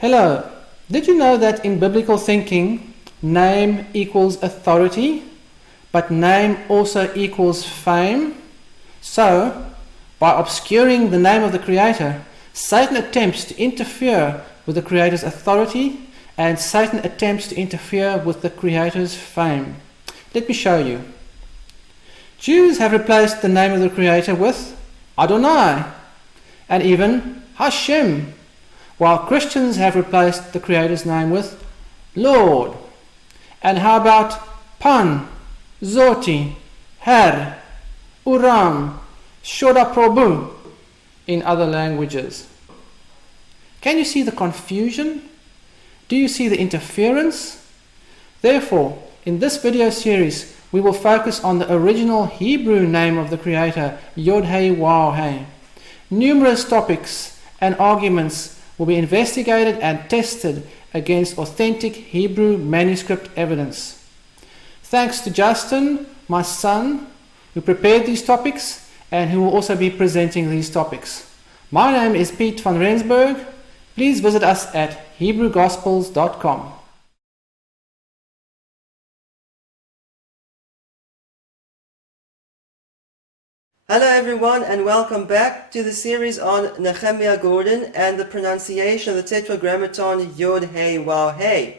Hello. Did you know that in biblical thinking, name equals authority, but name also equals fame? So, by obscuring the name of the Creator, Satan attempts to interfere with the Creator's authority, and Satan attempts to interfere with the Creator's fame. Let me show you. Jews have replaced the name of the Creator with Adonai, and even Hashem, while Christians have replaced the Creator's name with Lord. And how about Pan, Zoti, Her, Uram, Shoda Prabhu in other languages? Can you see the confusion? Do you see the interference? Therefore, in this video series, we will focus on the original Hebrew name of the Creator, Yod-Heh-Waw-Heh. Numerous topics and arguments will be investigated and tested against authentic Hebrew manuscript evidence. Thanks to Justin, my son, who prepared these topics and who will also be presenting these topics. My name is Piet van Rensburg. Please visit us at HebrewGospels.com. Hello everyone, and welcome back to the series on Nehemiah Gordon and the pronunciation of the Tetragrammaton Yod-Heh-Waw-Heh.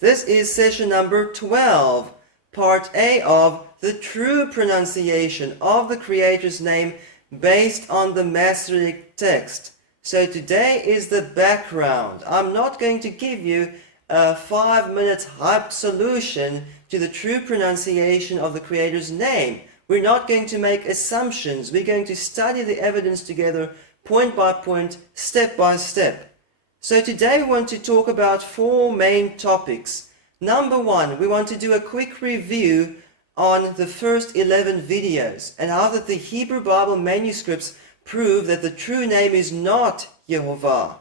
This is session number 12, part A of the true pronunciation of the Creator's name based on the Masoretic text. So today is the background. I'm not going to give you a 5-minute hyped solution to the true pronunciation of the Creator's name. We're not going to make assumptions. We're going to study the evidence together, point by point, step by step. So today we want to talk about 4 main topics. Number 1, we want to do a quick review on the first 11 videos and how that the Hebrew Bible manuscripts prove that the true name is not Yehovah,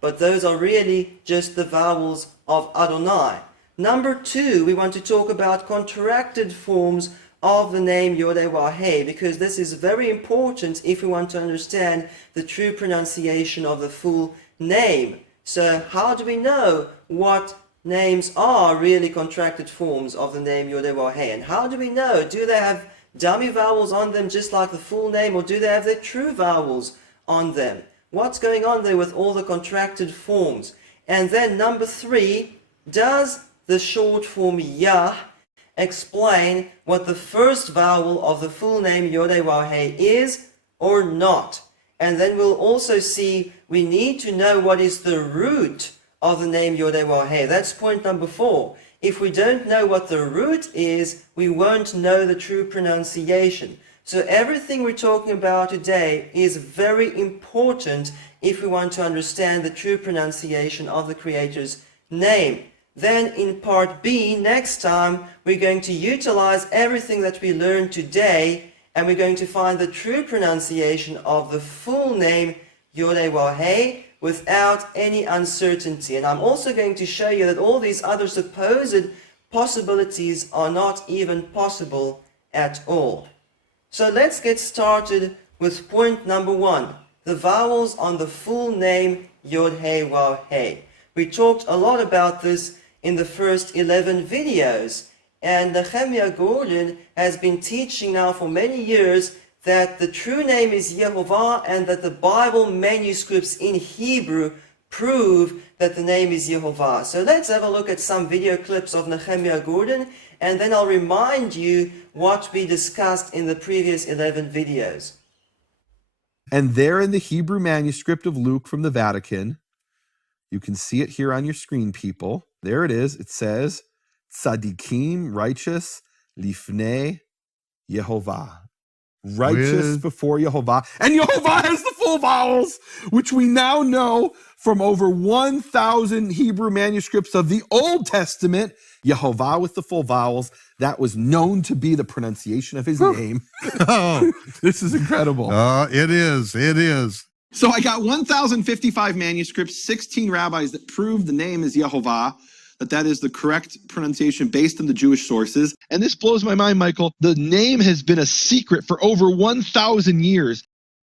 but those are really just the vowels of Adonai. Number 2, we want to talk about contracted forms of the name Yod-Heh-Waw-Heh, because this is very important if we want to understand the true pronunciation of the full name. So how do we know what names are really contracted forms of the name Yod-Heh-Waw-Heh? And how do we know? Do they have dummy vowels on them just like the full name, or do they have their true vowels on them? What's going on there with all the contracted forms? And then number 3, does the short form Yah explain what the first vowel of the full name Yod-Heh-Waw-Heh is or not? And then we'll also see we need to know what is the root of the name Yod-Heh-Waw-Heh. That's point number 4. If we don't know what the root is, we won't know the true pronunciation. So everything we're talking about today is very important if we want to understand the true pronunciation of the Creator's name. Then in part B, next time, we're going to utilize everything that we learned today, and we're going to find the true pronunciation of the full name Yod-Heh-Waw-Heh without any uncertainty. And I'm also going to show you that all these other supposed possibilities are not even possible at all. So let's get started with point number 1, the vowels on the full name Yod-Heh-Waw-Heh. We talked a lot about this in the first 11 videos, and Nehemiah Gordon has been teaching now for many years that the true name is Yehovah, and that the Bible manuscripts in Hebrew prove that the name is Yehovah. So let's have a look at some video clips of Nehemiah Gordon, and then I'll remind you what we discussed in the previous 11 videos. And there in the Hebrew manuscript of Luke from the Vatican, you can see it here on your screen, people. There it is. It says, Tzadikim, righteous, lifnei Yehovah. Righteous before Yehovah. And Yehovah has the full vowels, which we now know from over 1,000 Hebrew manuscripts of the Old Testament. Yehovah with the full vowels. That was known to be the pronunciation of his name. Oh, This is incredible. it is. It is. So I got 1,055 manuscripts, 16 rabbis that prove the name is Yehovah, that is the correct pronunciation based on the Jewish sources. And this blows my mind, Michael. The name has been a secret for over 1,000 years.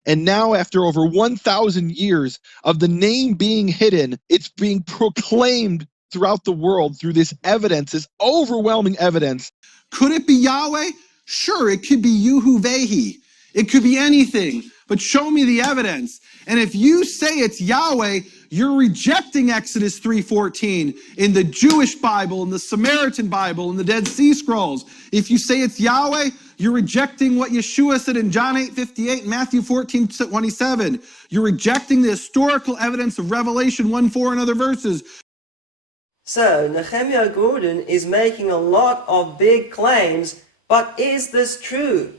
And now, after over 1,000 years of the name being hidden, it's being proclaimed throughout the world through this evidence, this overwhelming evidence. Could it be Yahweh? Sure, it could be Yehuvehi. It could be anything, but show me the evidence. And if you say it's Yahweh, you're rejecting Exodus 3:14 in the Jewish Bible, in the Samaritan Bible, in the Dead Sea Scrolls. If you say it's Yahweh, you're rejecting what Yeshua said in John 8:58 and Matthew 14:27. You're rejecting the historical evidence of Revelation 1:4 and other verses. So, Nehemiah Gordon is making a lot of big claims, but is this true?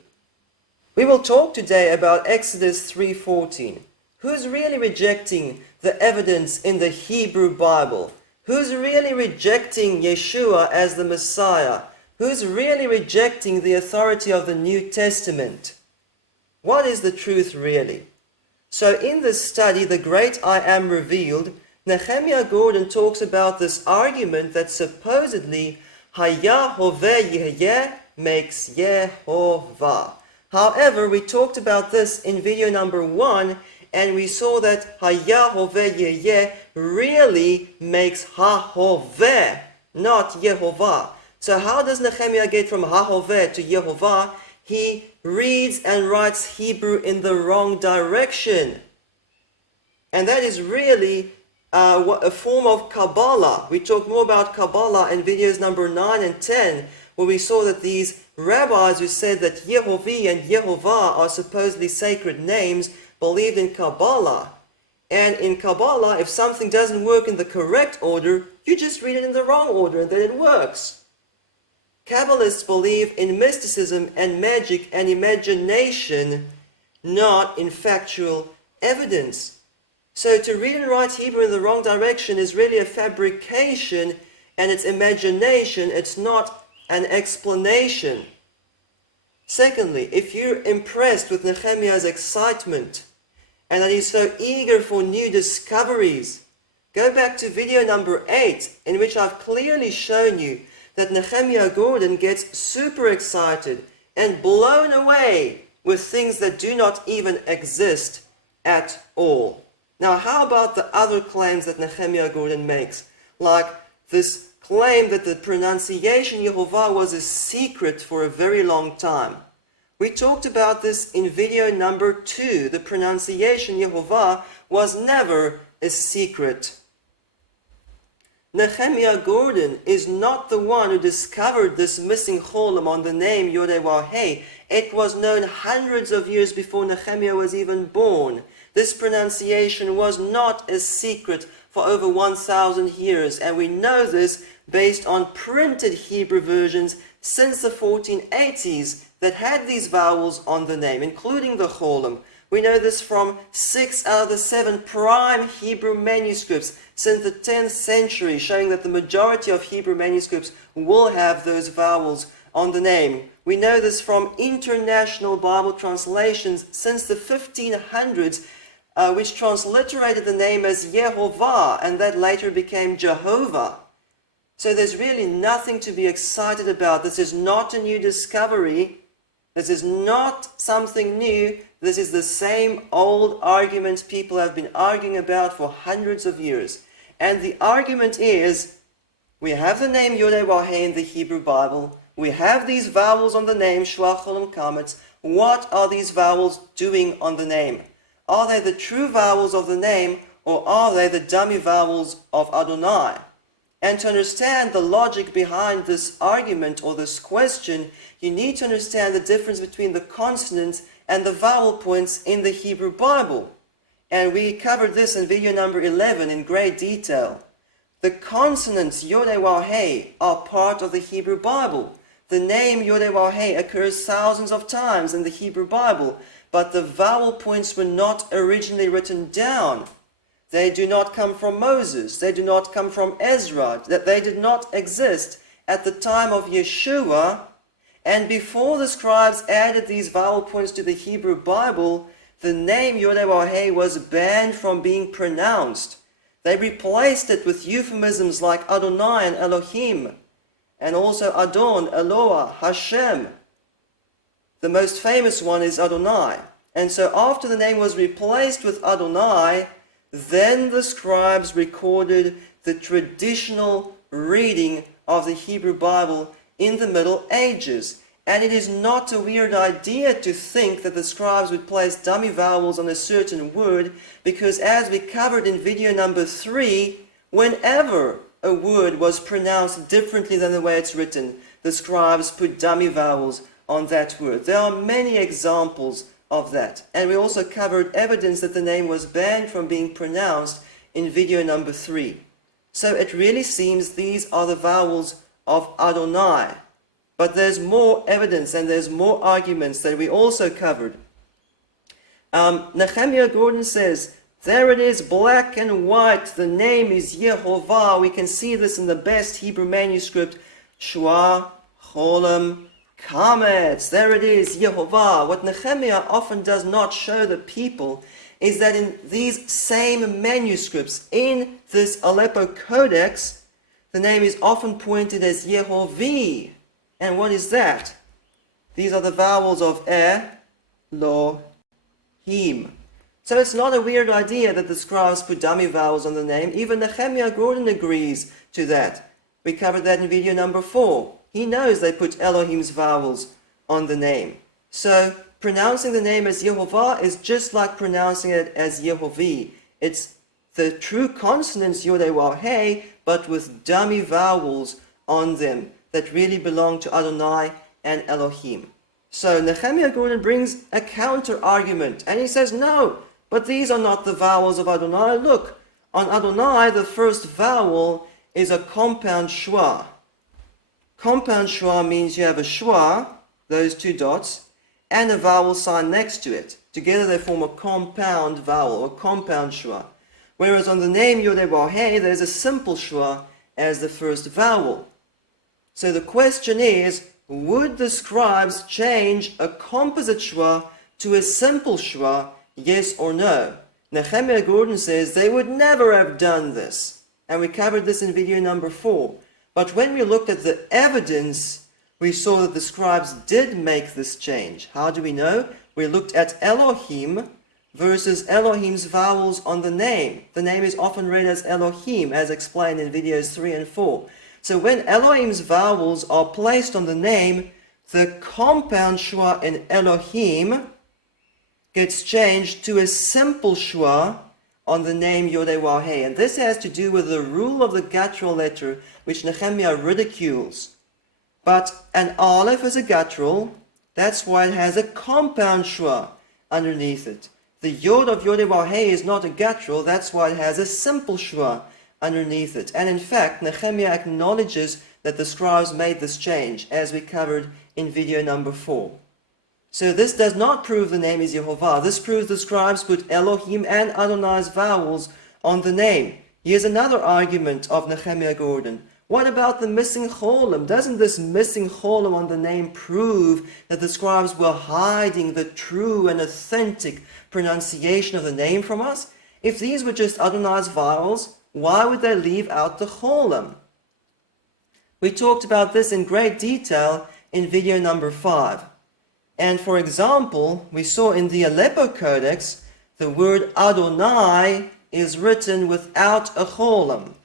We will talk today about Exodus 3:14. Who's really rejecting the evidence in the Hebrew Bible? Who's really rejecting Yeshua as the Messiah? Who's really rejecting the authority of the New Testament? What is the truth really? So in this study, The Great I Am Revealed, Nehemiah Gordon talks about this argument that supposedly Haya Hoveh Yehyeh makes Yehovah. However, we talked about this in video number 1, and we saw that Haya Hoveh Yehyeh really makes Ha-Hoveh, not Yehovah. So how does Nehemiah get from Ha-Hoveh to Yehovah? He reads and writes Hebrew in the wrong direction. And that is really a form of Kabbalah. We talked more about Kabbalah in videos number 9 and 10, where we saw that these rabbis who said that Yehovah and Yehovah are supposedly sacred names believed in Kabbalah. And in Kabbalah, if something doesn't work in the correct order, you just read it in the wrong order and then it works. Kabbalists believe in mysticism and magic and imagination, not in factual evidence. So to read and write Hebrew in the wrong direction is really a fabrication, and it's imagination, it's not an explanation. Secondly, if you're impressed with Nehemiah's excitement and that he's so eager for new discoveries, go back to video number 8, in which I've clearly shown you that Nehemiah Gordon gets super excited and blown away with things that do not even exist at all. Now, how about the other claims that Nehemiah Gordon makes? Like this claim that the pronunciation Yehovah was a secret for a very long time. We talked about this in video number 2. The pronunciation Yehovah was never a secret. Nehemiah Gordon is not the one who discovered this missing cholam on the name Yod-Heh-Waw-Heh. It was known hundreds of years before Nehemiah was even born. This pronunciation was not a secret for over 1,000 years, and we know this based on printed Hebrew versions since the 1480s that had these vowels on the name, including the cholam. We know this from 6 out of the 7 prime Hebrew manuscripts since the 10th century, showing that the majority of Hebrew manuscripts will have those vowels on the name. We know this from international Bible translations since the 1500s, which transliterated the name as Yehovah, and that later became Jehovah. So there's really nothing to be excited about. This is not a new discovery. This is not something new. This is the same old arguments people have been arguing about for hundreds of years. And the argument is, we have the name Yod-Heh-Waw-Heh in the Hebrew Bible. We have these vowels on the name, Shua, Cholam, Kametz. What are these vowels doing on the name? Are they the true vowels of the name, or are they the dummy vowels of Adonai? And to understand the logic behind this argument or this question, you need to understand the difference between the consonants and the vowel points in the Hebrew Bible. And we covered this in video number 11 in great detail. The consonants Yod-Heh-Waw-Heh are part of the Hebrew Bible. The name Yod-Heh-Waw-Heh occurs thousands of times in the Hebrew Bible, but the vowel points were not originally written down. They do not come from Moses. They do not come from Ezra. That they did not exist at the time of Yeshua. And before the scribes added these vowel points to the Hebrew Bible, the name Yod-Heh-Waw-Heh was banned from being pronounced. They replaced it with euphemisms like Adonai and Elohim, and also Adon, Eloah, Hashem. The most famous one is Adonai. And so after the name was replaced with Adonai, then the scribes recorded the traditional reading of the Hebrew Bible in the Middle Ages. And it is not a weird idea to think that the scribes would place dummy vowels on a certain word, because as we covered in video number 3, whenever a word was pronounced differently than the way it's written, the scribes put dummy vowels on that word. There are many examples of that. And we also covered evidence that the name was banned from being pronounced in video number 3. So it really seems these are the vowels of Adonai. But there's more evidence and there's more arguments that we also covered. Nehemiah Gordon says, there it is, black and white. The name is Yehovah. We can see this in the best Hebrew manuscript, Shua, Cholam, Kametz. There it is, Yehovah. What Nehemiah often does not show the people is that in these same manuscripts, in this Aleppo Codex, the name is often pointed as Yehovah. And what is that? These are the vowels of Elohim. So it's not a weird idea that the scribes put dummy vowels on the name. Even Nehemiah Gordon agrees to that. We covered that in video number 4. He knows they put Elohim's vowels on the name. So pronouncing the name as Yehovah is just like pronouncing it as Yehovah. It's the true consonants Yod-Heh-Waw-Hey, but with dummy vowels on them that really belong to Adonai and Elohim. So Nehemiah Gordon brings a counter argument, and he says, no, but these are not the vowels of Adonai. Look, on Adonai, the first vowel is a compound schwa. Compound schwa means you have a schwa, those two dots, and a vowel sign next to it. Together they form a compound vowel, or compound schwa. Whereas on the name Yod-Heh-Waw-Hey, there's a simple schwa as the first vowel. So the question is, would the scribes change a composite schwa to a simple schwa, yes or no? Nehemiah Gordon says they would never have done this. And we covered this in video number 4. But when we looked at the evidence, we saw that the scribes did make this change. How do we know? We looked at Elohim versus Elohim's vowels on the name. The name is often read as Elohim, as explained in videos 3 and 4. So when Elohim's vowels are placed on the name, the compound schwa in Elohim gets changed to a simple schwa on the name Yod-Heh-Waw-Hey. And this has to do with the rule of the guttural letter, which Nehemiah ridicules. But an aleph is a guttural, that's why it has a compound schwa underneath it. The yod of Yod-Heh-Waw-Hey is not a guttural, that's why it has a simple schwa underneath it. And in fact, Nehemiah acknowledges that the scribes made this change, as we covered in video number 4. So this does not prove the name is Yehovah. This proves the scribes put Elohim and Adonai's vowels on the name. Here's another argument of Nehemiah Gordon. What about the missing cholim? Doesn't this missing cholim on the name prove that the scribes were hiding the true and authentic pronunciation of the name from us? If these were just Adonai's vowels, why would they leave out the cholim? We talked about this in great detail in video number 5. And for example, we saw in the Aleppo Codex, the word Adonai is written without a cholim.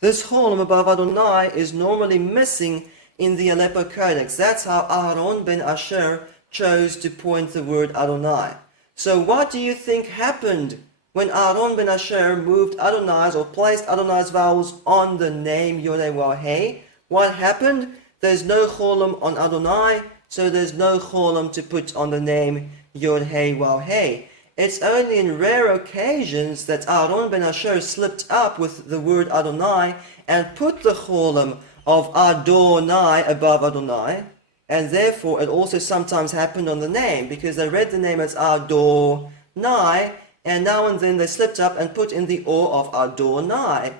This cholim above Adonai is normally missing in the Aleppo Codex. That's how Aaron ben Asher chose to point the word Adonai. So what do you think happened when Aaron ben Asher moved Adonai's or placed Adonai's vowels on the name Yod-Heh-Waw-Hey? What happened? There's no cholim on Adonai, so there's no cholim to put on the name Yod-Heh-Waw-Hey. It's only in rare occasions that Aaron ben Asher slipped up with the word Adonai and put the cholim of Adonai above Adonai, and therefore it also sometimes happened on the name, because they read the name as Adonai, and now and then they slipped up and put in the O of Adonai.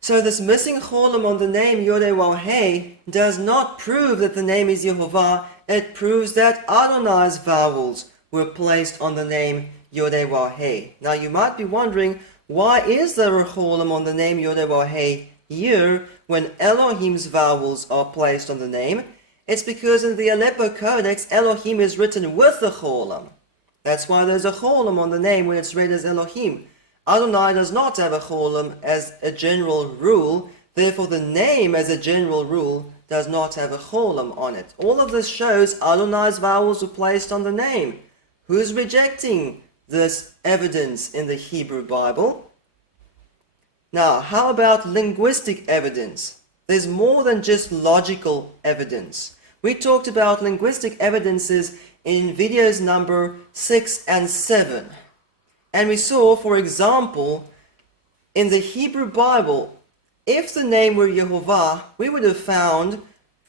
So this missing cholim on the name Yod-Heh-Waw-Hey does not prove that the name is Yehovah. It proves that Adonai's vowels were placed on the name Yod-Heh-Waw-Hey. Now you might be wondering, why is there a cholim on the name Yod-Heh-Waw-Hey here when Elohim's vowels are placed on the name? It's because in the Aleppo Codex, Elohim is written with the cholim. That's why there's a cholam on the name when it's read as Elohim. Adonai does not have a cholam as a general rule, therefore the name as a general rule does not have a cholam on it. All of this shows Adonai's vowels were placed on the name. Who's rejecting this evidence in the Hebrew Bible? Now, how about linguistic evidence? There's more than just logical evidence. We talked about linguistic evidences in videos number 6 and 7. And we saw, for example, in the Hebrew Bible, if the name were Yehovah, we would have found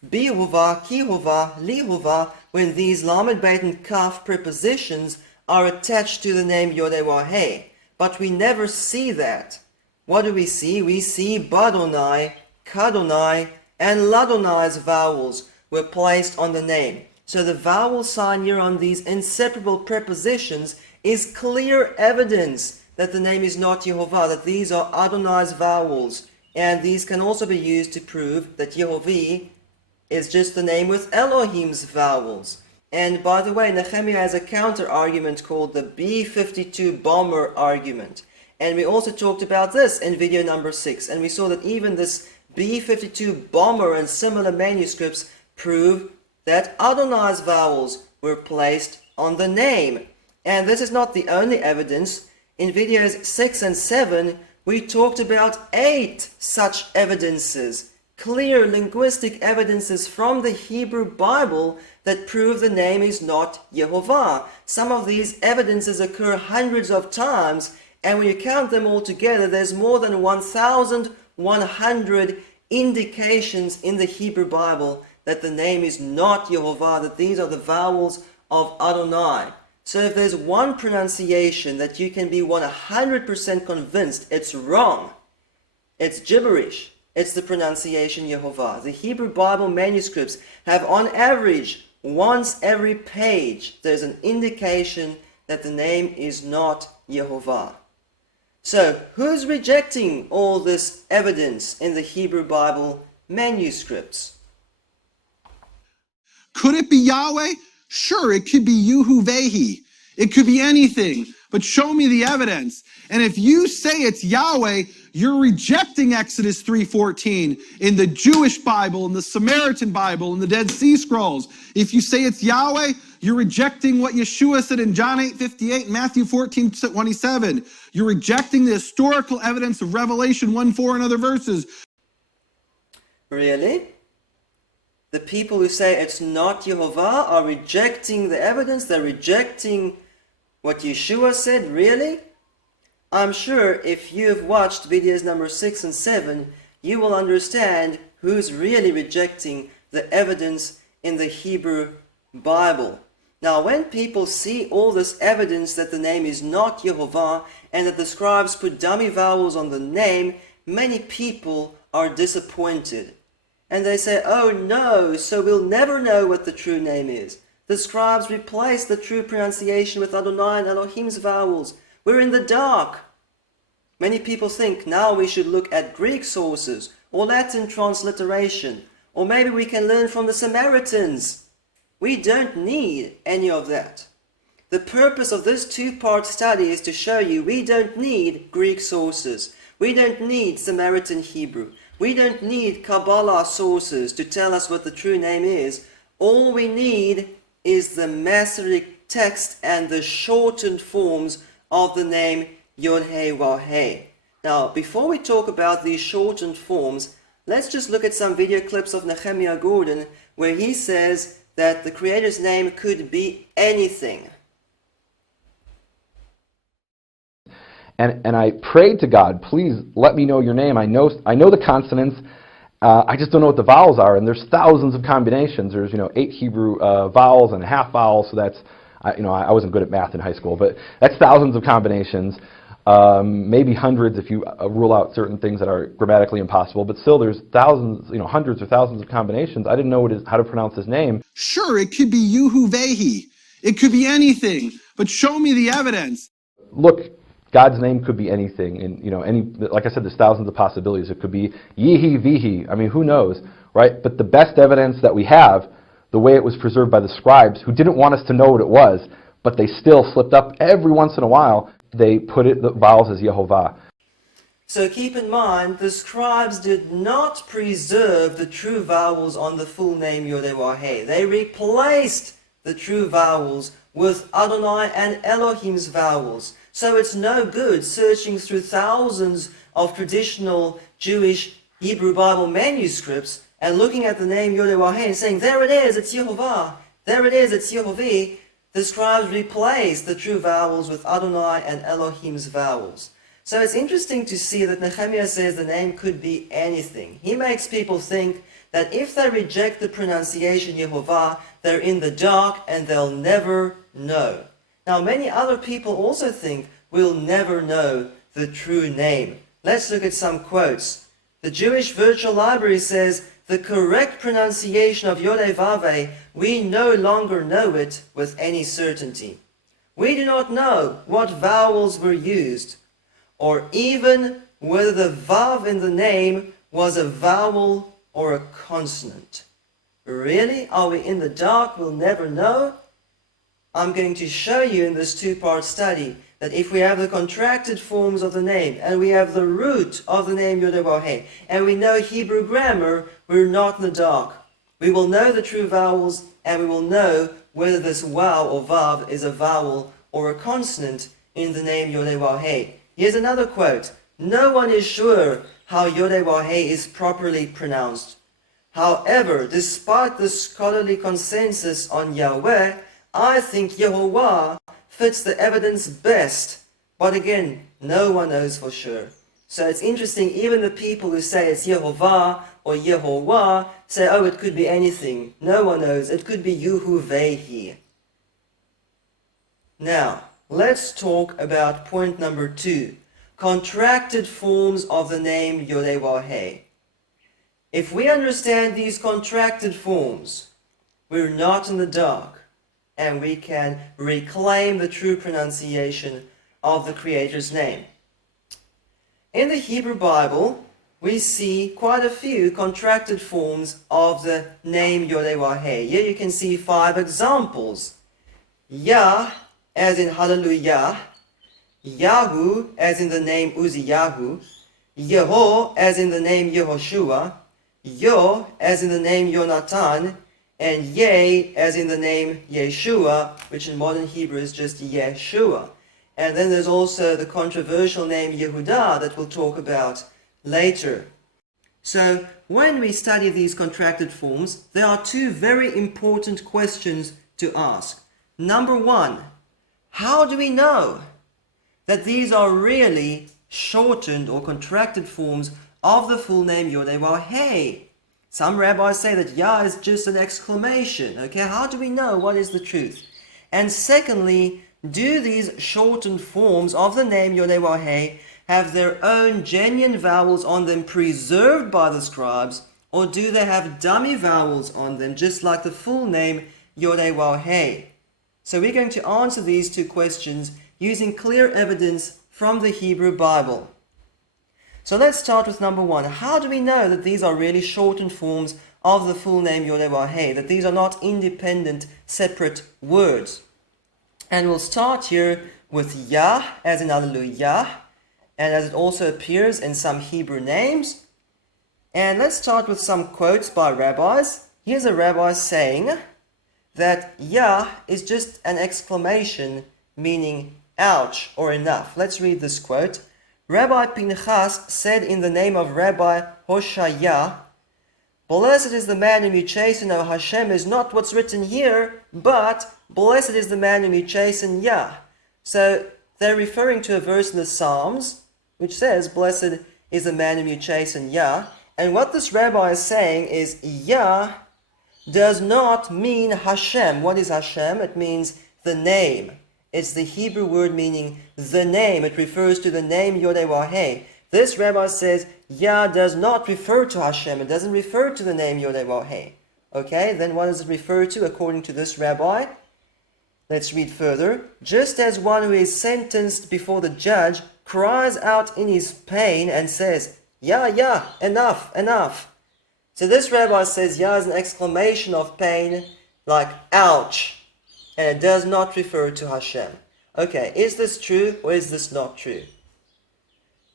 Behovah, Kihovah, Lihovah when these Lamed Beit and Kaf prepositions are attached to the name Yodewaheh. But we never see that. What do we see? We see Badonai, Kadonai, and Ladonai's vowels were placed on the name. So the vowel sign here on these inseparable prepositions is clear evidence that the name is not Yehovah, that these are Adonai's vowels. And these can also be used to prove that Yehovah is just the name with Elohim's vowels. And by the way, Nehemiah has a counter-argument called the B-52 bomber argument. And we also talked about this in video number 6. And we saw that even this B-52 bomber and similar manuscripts prove that Adonai's vowels were placed on the name. And this is not the only evidence. In videos 6 and 7, we talked about 8 such evidences, clear linguistic evidences from the Hebrew Bible that prove the name is not Yehovah. Some of these evidences occur hundreds of times, and when you count them all together, there's more than 1,100 indications in the Hebrew Bible that the name is not Yehovah, that these are the vowels of Adonai. So if there's one pronunciation that you can be 100% convinced it's wrong, it's gibberish, it's the pronunciation Yehovah. The Hebrew Bible manuscripts have on average, once every page, there's an indication that the name is not Yehovah. So who's rejecting all this evidence in the Hebrew Bible manuscripts? Could it be Yahweh? Sure, it could be Yehuvehi. It could be anything, but show me the evidence. And if you say it's Yahweh, you're rejecting Exodus 3:14 in the Jewish Bible, in the Samaritan Bible, in the Dead Sea Scrolls. If you say it's Yahweh, you're rejecting what Yeshua said in John 8:58 and Matthew 14:27. You're rejecting the historical evidence of Revelation 1:4 and other verses. Really? The people who say it's not Yehovah are rejecting the evidence? They're rejecting what Yeshua said? Really? I'm sure if you have watched videos number 6 and 7, you will understand who's really rejecting the evidence in the Hebrew Bible. Now, when people see all this evidence that the name is not Yehovah and that the scribes put dummy vowels on the name, many people are disappointed. And they say, oh no, so we'll never know what the true name is. The scribes replaced the true pronunciation with Adonai and Elohim's vowels. We're in the dark. Many people think now we should look at Greek sources or Latin transliteration, or maybe we can learn from the Samaritans. We don't need any of that. The purpose of this two-part study is to show you we don't need Greek sources. We don't need Samaritan Hebrew. We don't need Kabbalah sources to tell us what the true name is. All we need is the Masoretic text and the shortened forms of the name Yod-Heh-Wah-Heh. Now, before we talk about these shortened forms, let's just look at some video clips of Nehemiah Gordon where he says that the Creator's name could be anything. And I prayed to God, please let me know your name. I know the consonants. I just don't know what the vowels are. And there's thousands of combinations. There's 8 Hebrew vowels and a half vowel. So that's I wasn't good at math in high school, but that's thousands of combinations. Maybe hundreds if you rule out certain things that are grammatically impossible. But still, there's thousands, hundreds or thousands of combinations. I didn't know how to pronounce his name. Sure, it could be Yehuvehi. It could be anything, but show me the evidence. Look. God's name could be anything, and like I said, there's thousands of possibilities. It could be Yehi Vihi. I mean, who knows, right? But the best evidence that we have, the way it was preserved by the scribes, who didn't want us to know what it was, but they still slipped up every once in a while. They put the vowels as Yehovah. So keep in mind, the scribes did not preserve the true vowels on the full name Yod-Heh-Wah-Heh. They replaced the true vowels with Adonai and Elohim's vowels. So it's no good searching through thousands of traditional Jewish Hebrew Bible manuscripts and looking at the name Yod-Heh-Wah-Heh and saying, there it is, it's Yehovah. There it is, it's Yehovah. The scribes replaced the true vowels with Adonai and Elohim's vowels. So it's interesting to see that Nehemiah says the name could be anything. He makes people think that if they reject the pronunciation Yehovah, they're in the dark and they'll never know. Now many other people also think we'll never know the true name. Let's look at some quotes. The Jewish Virtual Library says, the correct pronunciation of Yod-Heh-Vav-Heh, we no longer know it with any certainty. We do not know what vowels were used, or even whether the Vav in the name was a vowel or a consonant. Really? Are we in the dark? We'll never know? I'm going to show you in this two-part study that if we have the contracted forms of the name, and we have the root of the name Yod-Heh-Wah-Heh, and we know Hebrew grammar, we're not in the dark. We will know the true vowels, and we will know whether this wow or vav is a vowel or a consonant in the name Yod-Heh-Wah-Heh. Here's another quote. No one is sure how Yod-Heh-Wah-Heh is properly pronounced. However, despite the scholarly consensus on Yahweh, I think Yehovah fits the evidence best. But again, no one knows for sure. So it's interesting, even the people who say it's Yehovah or Yehovah say, oh, it could be anything. No one knows. It could be Yuhuvehi. Now, let's talk about point number 2. Contracted forms of the name Yod-Heh-Wah-Heh. If we understand these contracted forms, we're not in the dark, and we can reclaim the true pronunciation of the Creator's name. In the Hebrew Bible, we see quite a few contracted forms of the name Yod-Heh-Wah-Heh. Here you can see 5 examples. Yah, as in Hallelujah. Yahu, as in the name Uziyahu. Yeho, as in the name Yehoshua. Yo, as in the name Yonatan. And Ye, as in the name Yeshua, which in modern Hebrew is just Yeshua. And then there's also the controversial name Yehudah that we'll talk about later. So, when we study these contracted forms, there are 2 very important questions to ask. Number 1, how do we know that these are really shortened or contracted forms of the full name Yod-Heh-Wah-Heh? Some rabbis say that Yah is just an exclamation. Okay, how do we know what is the truth? And secondly, do these shortened forms of the name Yod-Heh-Wah-Heh have their own genuine vowels on them preserved by the scribes, or do they have dummy vowels on them just like the full name Yod-Heh-Wah-Heh? So we're going to answer these 2 questions using clear evidence from the Hebrew Bible. So let's start with number 1. How do we know that these are really shortened forms of the full name Yod-Heh-Wah-Heh, that these are not independent, separate words? And we'll start here with Yah, as in Hallelujah, and as it also appears in some Hebrew names. And let's start with some quotes by rabbis. Here's a rabbi saying that Yah is just an exclamation meaning ouch or enough. Let's read this quote. Rabbi Pinchas said in the name of Rabbi Hoshaya, blessed is the man whom you chasten, O Hashem, is not what's written here, but blessed is the man whom you chasten, Yah. So they're referring to a verse in the Psalms, which says, blessed is the man whom you chasten, Yah. And what this rabbi is saying is, Yah does not mean Hashem. What is Hashem? It means the name. It's the Hebrew word meaning the name. It refers to the name Yod-Heh-Wah-Heh. This rabbi says Yah does not refer to Hashem. It doesn't refer to the name Yod-Heh-Wah-Heh. Okay, then what does it refer to according to this rabbi? Let's read further. Just as one who is sentenced before the judge cries out in his pain and says, Yah, Yah, enough, enough. So this rabbi says Yah is an exclamation of pain like ouch. and it does not refer to Hashem. Okay, is this true or is this not true?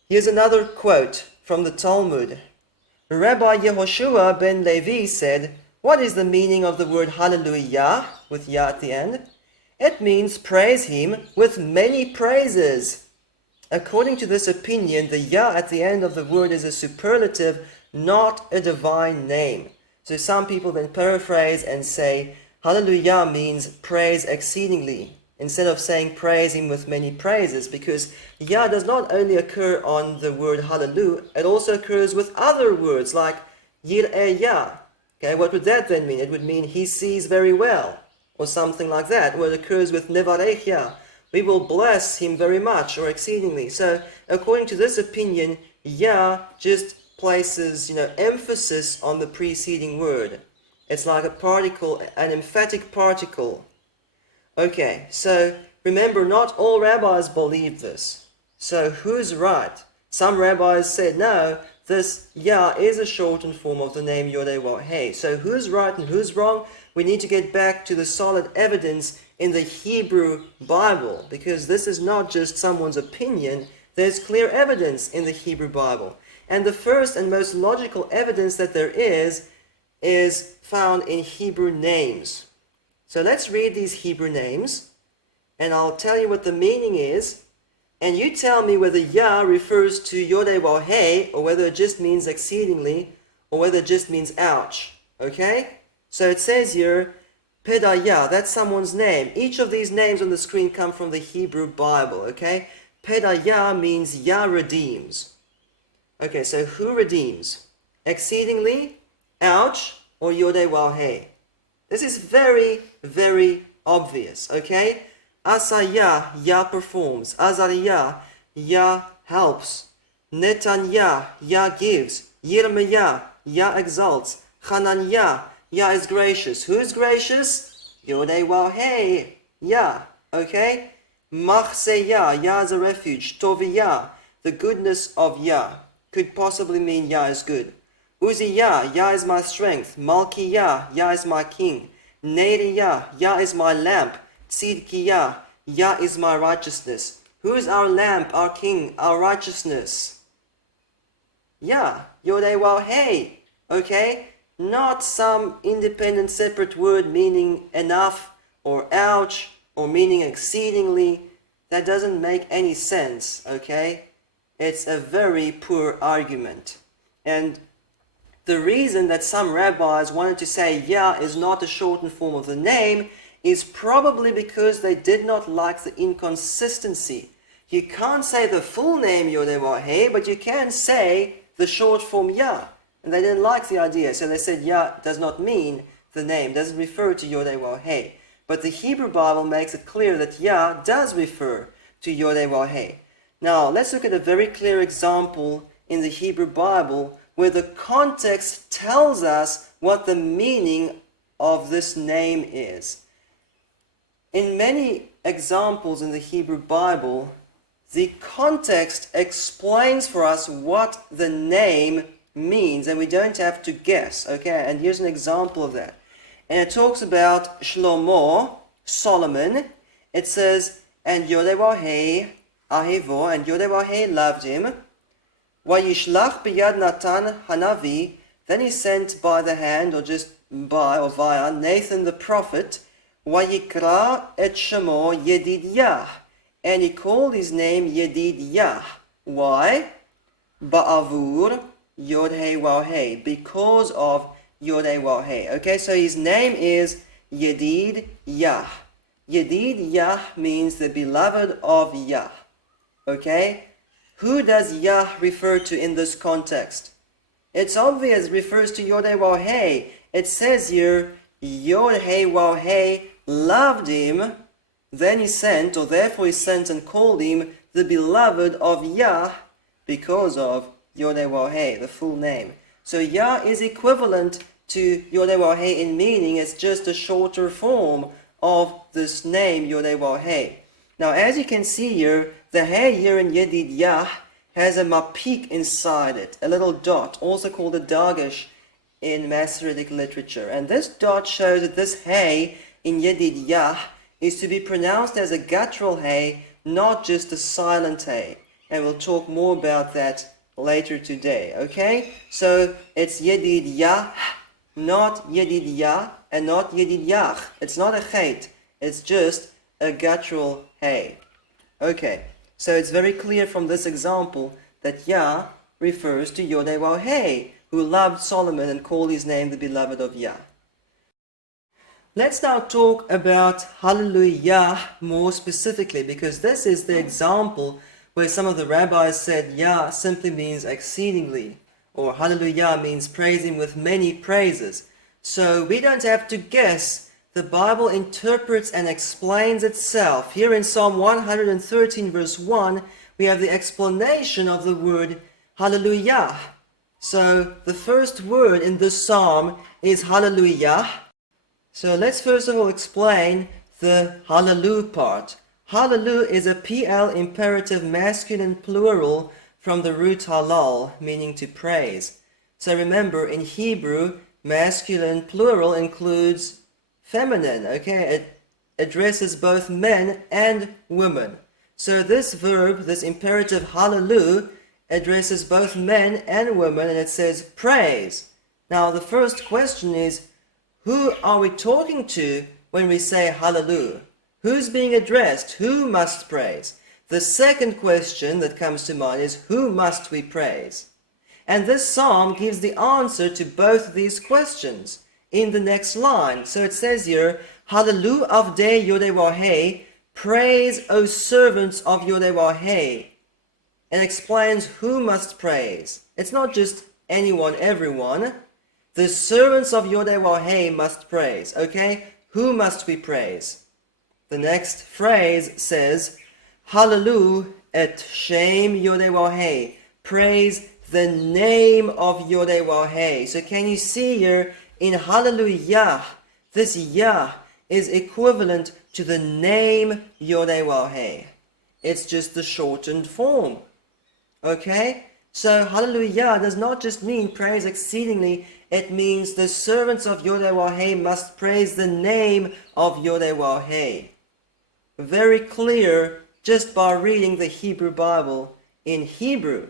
Here's another quote from the Talmud. Rabbi Yehoshua ben Levi said, "What is the meaning of the word hallelujah with Yah at the end? It means praise him with many praises." According to this opinion, the Yah at the end of the word is a superlative, not a divine name. So some people then paraphrase and say, hallelujah means praise exceedingly, instead of saying praise him with many praises, because Yah does not only occur on the word hallelujah, it also occurs with other words like Yir'eh Yah. Okay, what would that then mean? It would mean he sees very well, or something like that, where it occurs with Nevarech Yah. We will bless him very much or exceedingly. So according to this opinion, Yah just places, emphasis on the preceding word. It's like a particle, an emphatic particle. Okay, so remember, not all rabbis believe this. So who's right? Some rabbis said, no, this Yah is a shortened form of the name Yod-Heh-Wav-Heh. So who's right and who's wrong? We need to get back to the solid evidence in the Hebrew Bible, because this is not just someone's opinion. There's clear evidence in the Hebrew Bible. And the first and most logical evidence that there is found in Hebrew names. So let's read these Hebrew names, and I'll tell you what the meaning is, and you tell me whether Yah refers to Yod-Heh-Wav-Heh, or whether it just means exceedingly, or whether it just means ouch. Okay? So it says here, Pedayah, that's someone's name. Each of these names on the screen come from the Hebrew Bible, okay? Pedayah means Yah redeems. Okay, so who redeems? Exceedingly, ouch, or Yod-Heh-Wav-Heh? This is very, very obvious, okay? Asayah, Yah performs. Azariah, Yah helps. Netanyah, Yah gives. Yirmiyah, Yah exalts. Hananiah, Yah is gracious. Who is gracious? Yod-Heh-Wav-Heh, Yah, okay? Machseyah, Yah is a refuge. Toviyah, the goodness of Yah. Could possibly mean Yah is good. Uziyah, Yah is my strength. Malkiyah, Yah is my king. Neriyah, Yah is my lamp. Tzidkiyah, Yah is my righteousness. Who is our lamp, our king, our righteousness? Yah, Yod-Heh-Wav-Heh, okay? Not some independent separate word meaning enough or ouch or meaning exceedingly. That doesn't make any sense, okay? It's a very poor argument. And the reason that some rabbis wanted to say Yah is not a shortened form of the name is probably because they did not like the inconsistency. You can't say the full name Yod-Heh-Wav-Heh, but you can say the short form Yah. And they didn't like the idea, so they said Yah does not mean the name, doesn't refer to Yod-Heh-Wav-Heh. But the Hebrew Bible makes it clear that Yah does refer to Yod-Heh-Wav-Heh. Now, let's look at a very clear example in the Hebrew Bible where the context tells us what the meaning of this name is. In many examples in the Hebrew Bible, the context explains for us what the name means, and we don't have to guess, okay? And here's an example of that. And it talks about Shlomo, Solomon. It says, and Yod-Heh-Wav-Heh Ahivo, and Yod-Heh-Wav-Heh loved him. Vayishlach biyad Natan Hanavi, then he sent by the hand, or just by or via, Nathan the prophet. Vayikra et shemo Yedidyah, and he called his name Yedidyah. Why? Ba'avur Yod-Heh-Wav-Heh, because of Yod-Heh-Wav-Heh. Okay, so his name is Yedidyah. Yedidyah means the beloved of Yah. Okay? Who does Yah refer to in this context? It's obvious, it refers to Yod-Heh-Wav-Heh. It says here, Yod-Heh-Wav-Heh loved him, then he sent, or therefore he sent and called him the beloved of Yah, because of Yod-Heh-Wav-Heh, the full name. So Yah is equivalent to Yod-Heh-Wav-Heh in meaning. It's just a shorter form of this name Yod-Heh-Wav-Heh. Now, as you can see here, the Hey here in Yedidyah has a mapik inside it, a little dot, also called a dagesh in Masoretic literature. And this dot shows that this Hey in Yedidyah is to be pronounced as a guttural hey, not just a silent hey. And we'll talk more about that later today, okay? So it's Yedid Yah, not Yedid Yah, and not Yedid Yach. It's not a chet, it's just a guttural hey. Okay, so it's very clear from this example that Yah refers to Yodeh Waw Hey, who loved Solomon and called his name the beloved of Yah. Let's now talk about Hallelujah more specifically, because this is the example where some of the rabbis said Yah simply means exceedingly, or Hallelujah means praising with many praises. So we don't have to guess. The Bible interprets and explains itself. Here in Psalm 113 verse 1, we have the explanation of the word Hallelujah. So the first word in this psalm is Hallelujah. So let's first of all explain the Hallelu part. Hallelu is a PL imperative masculine plural from the root halal, meaning to praise. So remember, in Hebrew, masculine plural includes feminine, okay? It addresses both men and women. So this verb, this imperative Hallelu, addresses both men and women, and it says praise. Now the first question is, who are we talking to when we say Hallelu? Who's being addressed? Who must praise? The second question that comes to mind is, who must we praise? And this psalm gives the answer to both these questions in the next line. So it says here, Hallelu avdei Yodeh Waw Hey, praise, O servants of Yodeh Waw Hey, and explains who must praise. It's not just anyone, everyone. The servants of Yodeh Waw Hey must praise, okay? Who must we praise? The next phrase says, Hallelu et Shem Yodeh Waw Hey, praise the name of Yodeh Waw Hey. So can you see here in Hallelujah, this Yah is equivalent to the name Yodeh Waw Hey. It's just the shortened form. Okay? So Hallelujah does not just mean praise exceedingly, it means the servants of Yodeh Waw Hey must praise the name of Yodeh Waw Hey. Very clear just by reading the Hebrew Bible in Hebrew.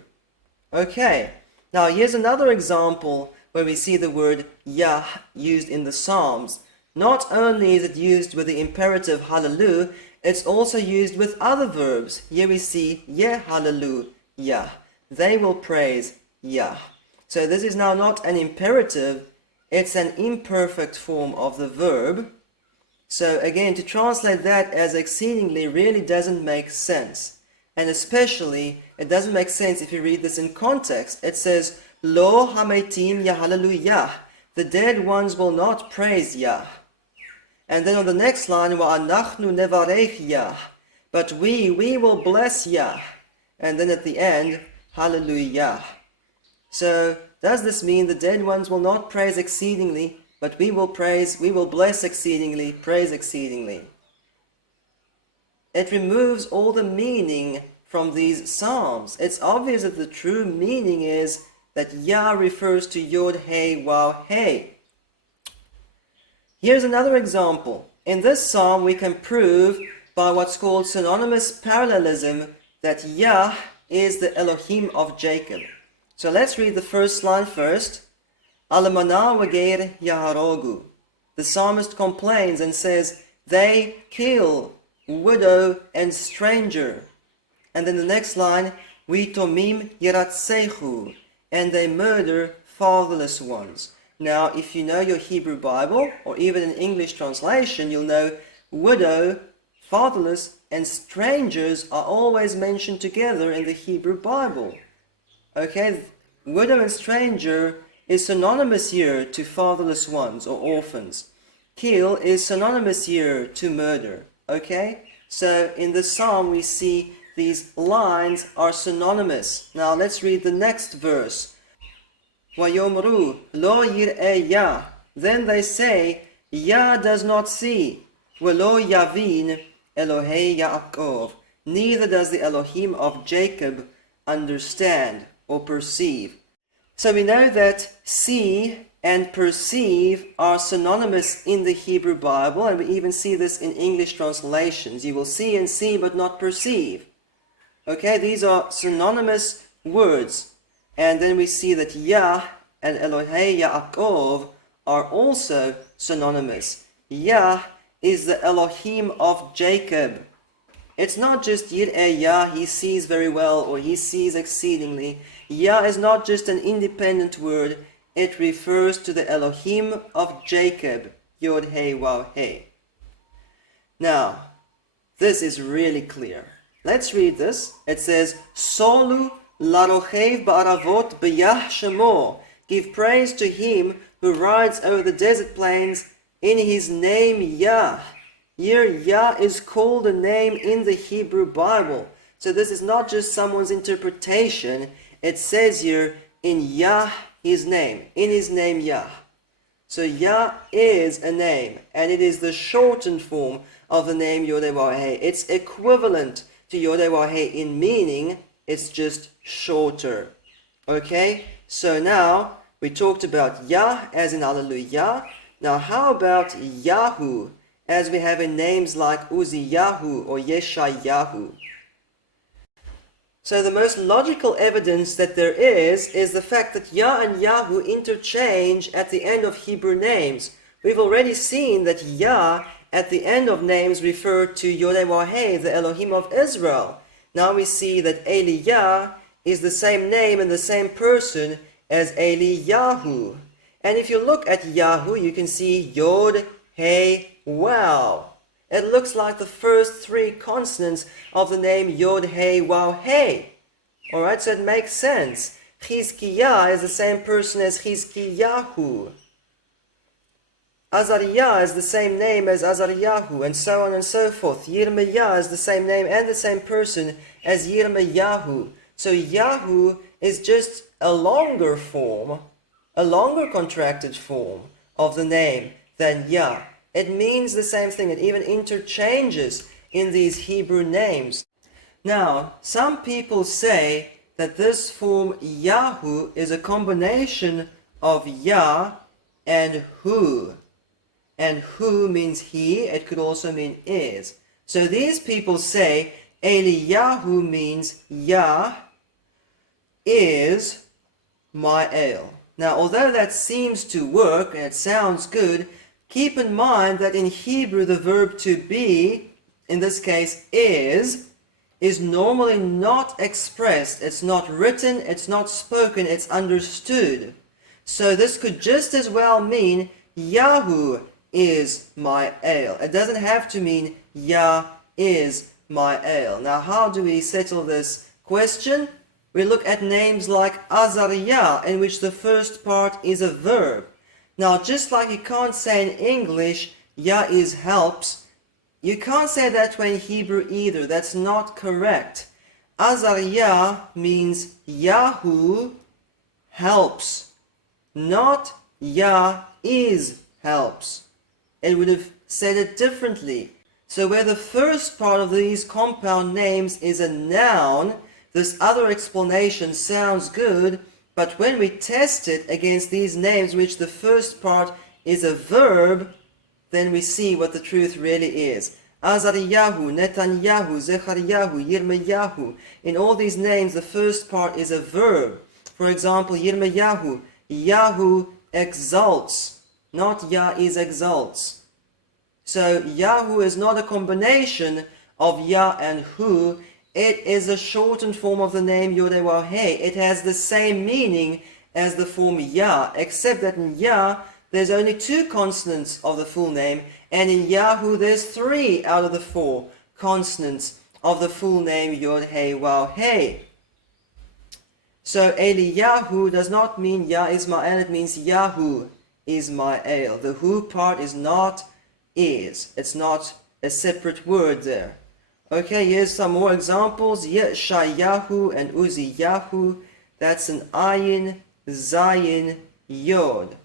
Okay, now here's another example where we see the word Yah used in the Psalms. Not only is it used with the imperative Hallelu, it's also used with other verbs. Here we see Yeh Hallelu Yah. They will praise Yah. So this is now not an imperative, it's an imperfect form of the verb. So again, to translate that as exceedingly really doesn't make sense. And especially, it doesn't make sense if you read this in context. It says, Lo hametim yahalelu Yah. The dead ones will not praise Yah. And then on the next line, Wa'anachnu nevarech Yah. But we will bless Yah. And then at the end, Hallelujah. So, does this mean the dead ones will not praise exceedingly, but we will bless exceedingly, praise exceedingly? It removes all the meaning from these psalms. It's obvious that the true meaning is that Yah refers to Yod Hey Waw Hey. Here's another example. In this psalm we can prove by what's called synonymous parallelism that Yah is the Elohim of Jacob. So let's read the first line first. Alamana wager yaharogu. The psalmist complains and says, they kill widow and stranger. And then the next line, Witomim yiratsechu, and they murder fatherless ones. Now, if you know your Hebrew Bible, or even an English translation, you'll know widow, fatherless, and strangers are always mentioned together in the Hebrew Bible. Okay, widow and stranger is synonymous here to fatherless ones or orphans. Kill is synonymous here to murder. Okay, so in the psalm we see these lines are synonymous. Now let's read the next verse. Vayomru lo yir'eh Yah. Then they say, Yah does not see. Velo yavin Elohei Yaakov. Neither does the Elohim of Jacob understand or perceive. So we know that see and perceive are synonymous in the Hebrew Bible, and we even see this in English translations. You will see and see but not perceive. Okay, these are synonymous words. And then we see that Yah and Elohei Yaakov are also synonymous. Yah is the Elohim of Jacob. It's not just Yir'eh Yah, he sees very well, or he sees exceedingly. Yah is not just an independent word, it refers to the Elohim of Jacob, Yod He Waw He. Now, this is really clear. Let's read this. It says, Solu larochev ba'aravot b'yah shemo. Give praise to him who rides over the desert plains in his name Yah. Here, Yah is called a name in the Hebrew Bible. So this is not just someone's interpretation. It says here, in Yah, his name. In his name Yah. So Yah is a name, and it is the shortened form of the name Yod-Heh-Waw-Heh. It's equivalent to Yod-Heh-Waw-Heh in meaning, it's just shorter. Okay, so now we talked about Yah as in Hallelujah. Now how about Yahu as we have in names like Uziyahu or Yeshayahu? So the most logical evidence that there is the fact that Yah and Yahu interchange at the end of Hebrew names. We've already seen that Yah at the end of names refer to Yod-Heh-Waw-Heh, the Elohim of Israel. Now we see that Eliyah is the same name and the same person as Eliyahu. And if you look at Yahu, you can see Yod, He, Waw. It looks like the first three consonants of the name Yod, He, Waw, He. Alright, so it makes sense. Chizkiyah is the same person as Chizkiyahu. Azariah is the same name as Azariyahu, and so on and so forth. Yirmiyah is the same name and the same person as Yirmiyahu. So Yahu is just a longer form, a longer contracted form of the name than Yah. It means the same thing. It even interchanges in these Hebrew names. Now, some people say that this form Yahu is a combination of Yah and Hu. And Hu means he, it could also mean is. So these people say Eliyahu means Yah is Ma'el. Now, although that seems to work and it sounds good, keep in mind that in Hebrew the verb to be, in this case is normally not expressed. It's not written, it's not spoken, it's understood. So this could just as well mean Yahu is Ma'el. It doesn't have to mean Yah is Ma'el. Now, how do we settle this question? We look at names like Azariah, in which the first part is a verb. Now, just like you can't say in English, Yah is helps, you can't say that way in Hebrew either. That's not correct. Azariah means Yahu helps, not Yah is helps. It would have said it differently. So where the first part of these compound names is a noun, this other explanation sounds good, but when we test it against these names which the first part is a verb, then we see what the truth really is. Azariyahu, Netanyahu, Zechariyahu, Yirmiyahu. In all these names, the first part is a verb. For example, Yirmiyahu, Yahu exalts, not Yah is exalts. So Yahu is not a combination of Yah and Hu. It is a shortened form of the name Yod-Heh-Waw-Heh. It has the same meaning as the form Yah, except that in Yah there's only 2 consonants of the full name, and in Yahu there's 3 out of the 4 consonants of the full name Yod-Heh-Waw-Heh. So Eliyahu does not mean Yah Ismael, it means Yahu Ismael. The Hu part is not is. It's not a separate word there. Okay, here's some more examples. Yeshayahu and Uziyahu. That's an Ayin, Zayin, Yod.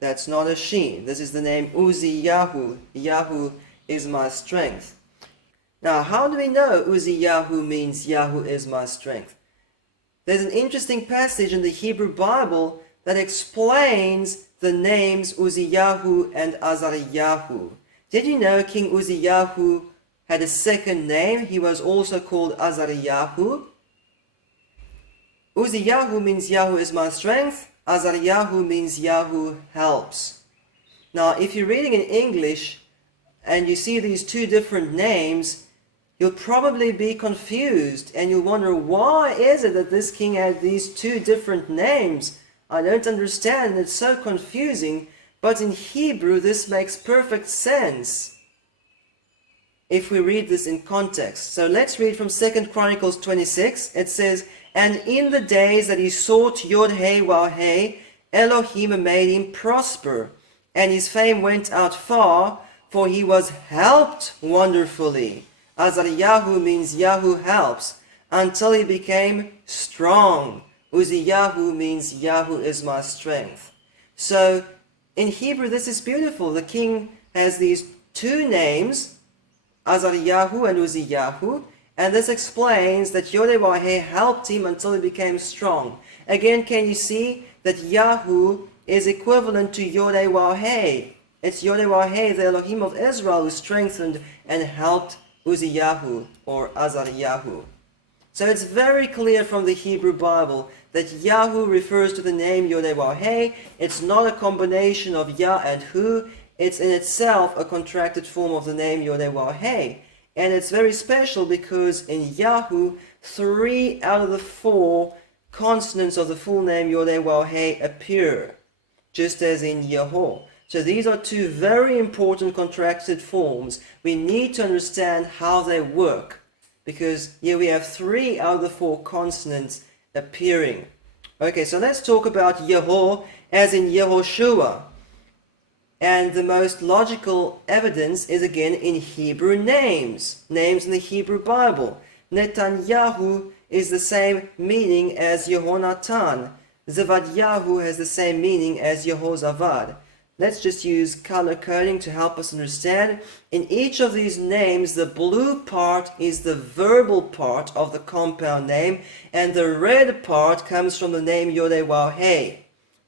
That's not a Shin. This is the name Uziyahu. Yahu is my strength. Now, how do we know Uziyahu means Yahu is my strength? There's an interesting passage in the Hebrew Bible that explains the names Uzziyahu and Azariyahu. Did you know King Uzziyahu had a second name? He was also called Azariyahu. Uzziyahu means Yahoo is my strength. Azariyahu means Yahoo helps. Now, if you're reading in English and you see these two different names, you'll probably be confused and you'll wonder, why is it that this king had these two different names? I don't understand, it's so confusing. But in Hebrew, this makes perfect sense if we read this in context. So let's read from 2 Chronicles 26. It says, "And in the days that he sought Yod-Heh-Wah-Heh, Elohim made him prosper, and his fame went out far, for he was helped wonderfully." Azariyahu means Yahoo helps, until he became strong. Uzziyahu means Yahoo is my strength. So in Hebrew, this is beautiful. The king has these two names, Azariyahu and Uzziyahu, and this explains that Yod-Heh-Wah-Heh helped him until he became strong. Again, can you see that Yahoo is equivalent to Yod-Heh-Wah-Heh? It's Yod-Heh-Wah-Heh, the Elohim of Israel, who strengthened and helped Uzziyahu or Azariyahu. So it's very clear from the Hebrew Bible that Yahoo refers to the name Yod-Heh-Wah-Heh. It's not a combination of Yah and Hu. It's in itself a contracted form of the name Yod-Heh-Wah-Heh. And it's very special because in Yahoo, 3 out of the 4 consonants of the full name Yod-Heh-Wah-Heh appear, just as in Yahweh. So these are two very important contracted forms. We need to understand how they work, because here we have 3 out of the 4 consonants appearing. Okay, so let's talk about Yahweh as in Yehoshua. And the most logical evidence is again in Hebrew names in the Hebrew Bible. Netanyahu is the same meaning as Yehonatan. Zavadyahu has the same meaning as Yehozavad. Let's just use color coding to help us understand. In each of these names, the blue part is the verbal part of the compound name, and the red part comes from the name Yod-Heh-Wah-Heh.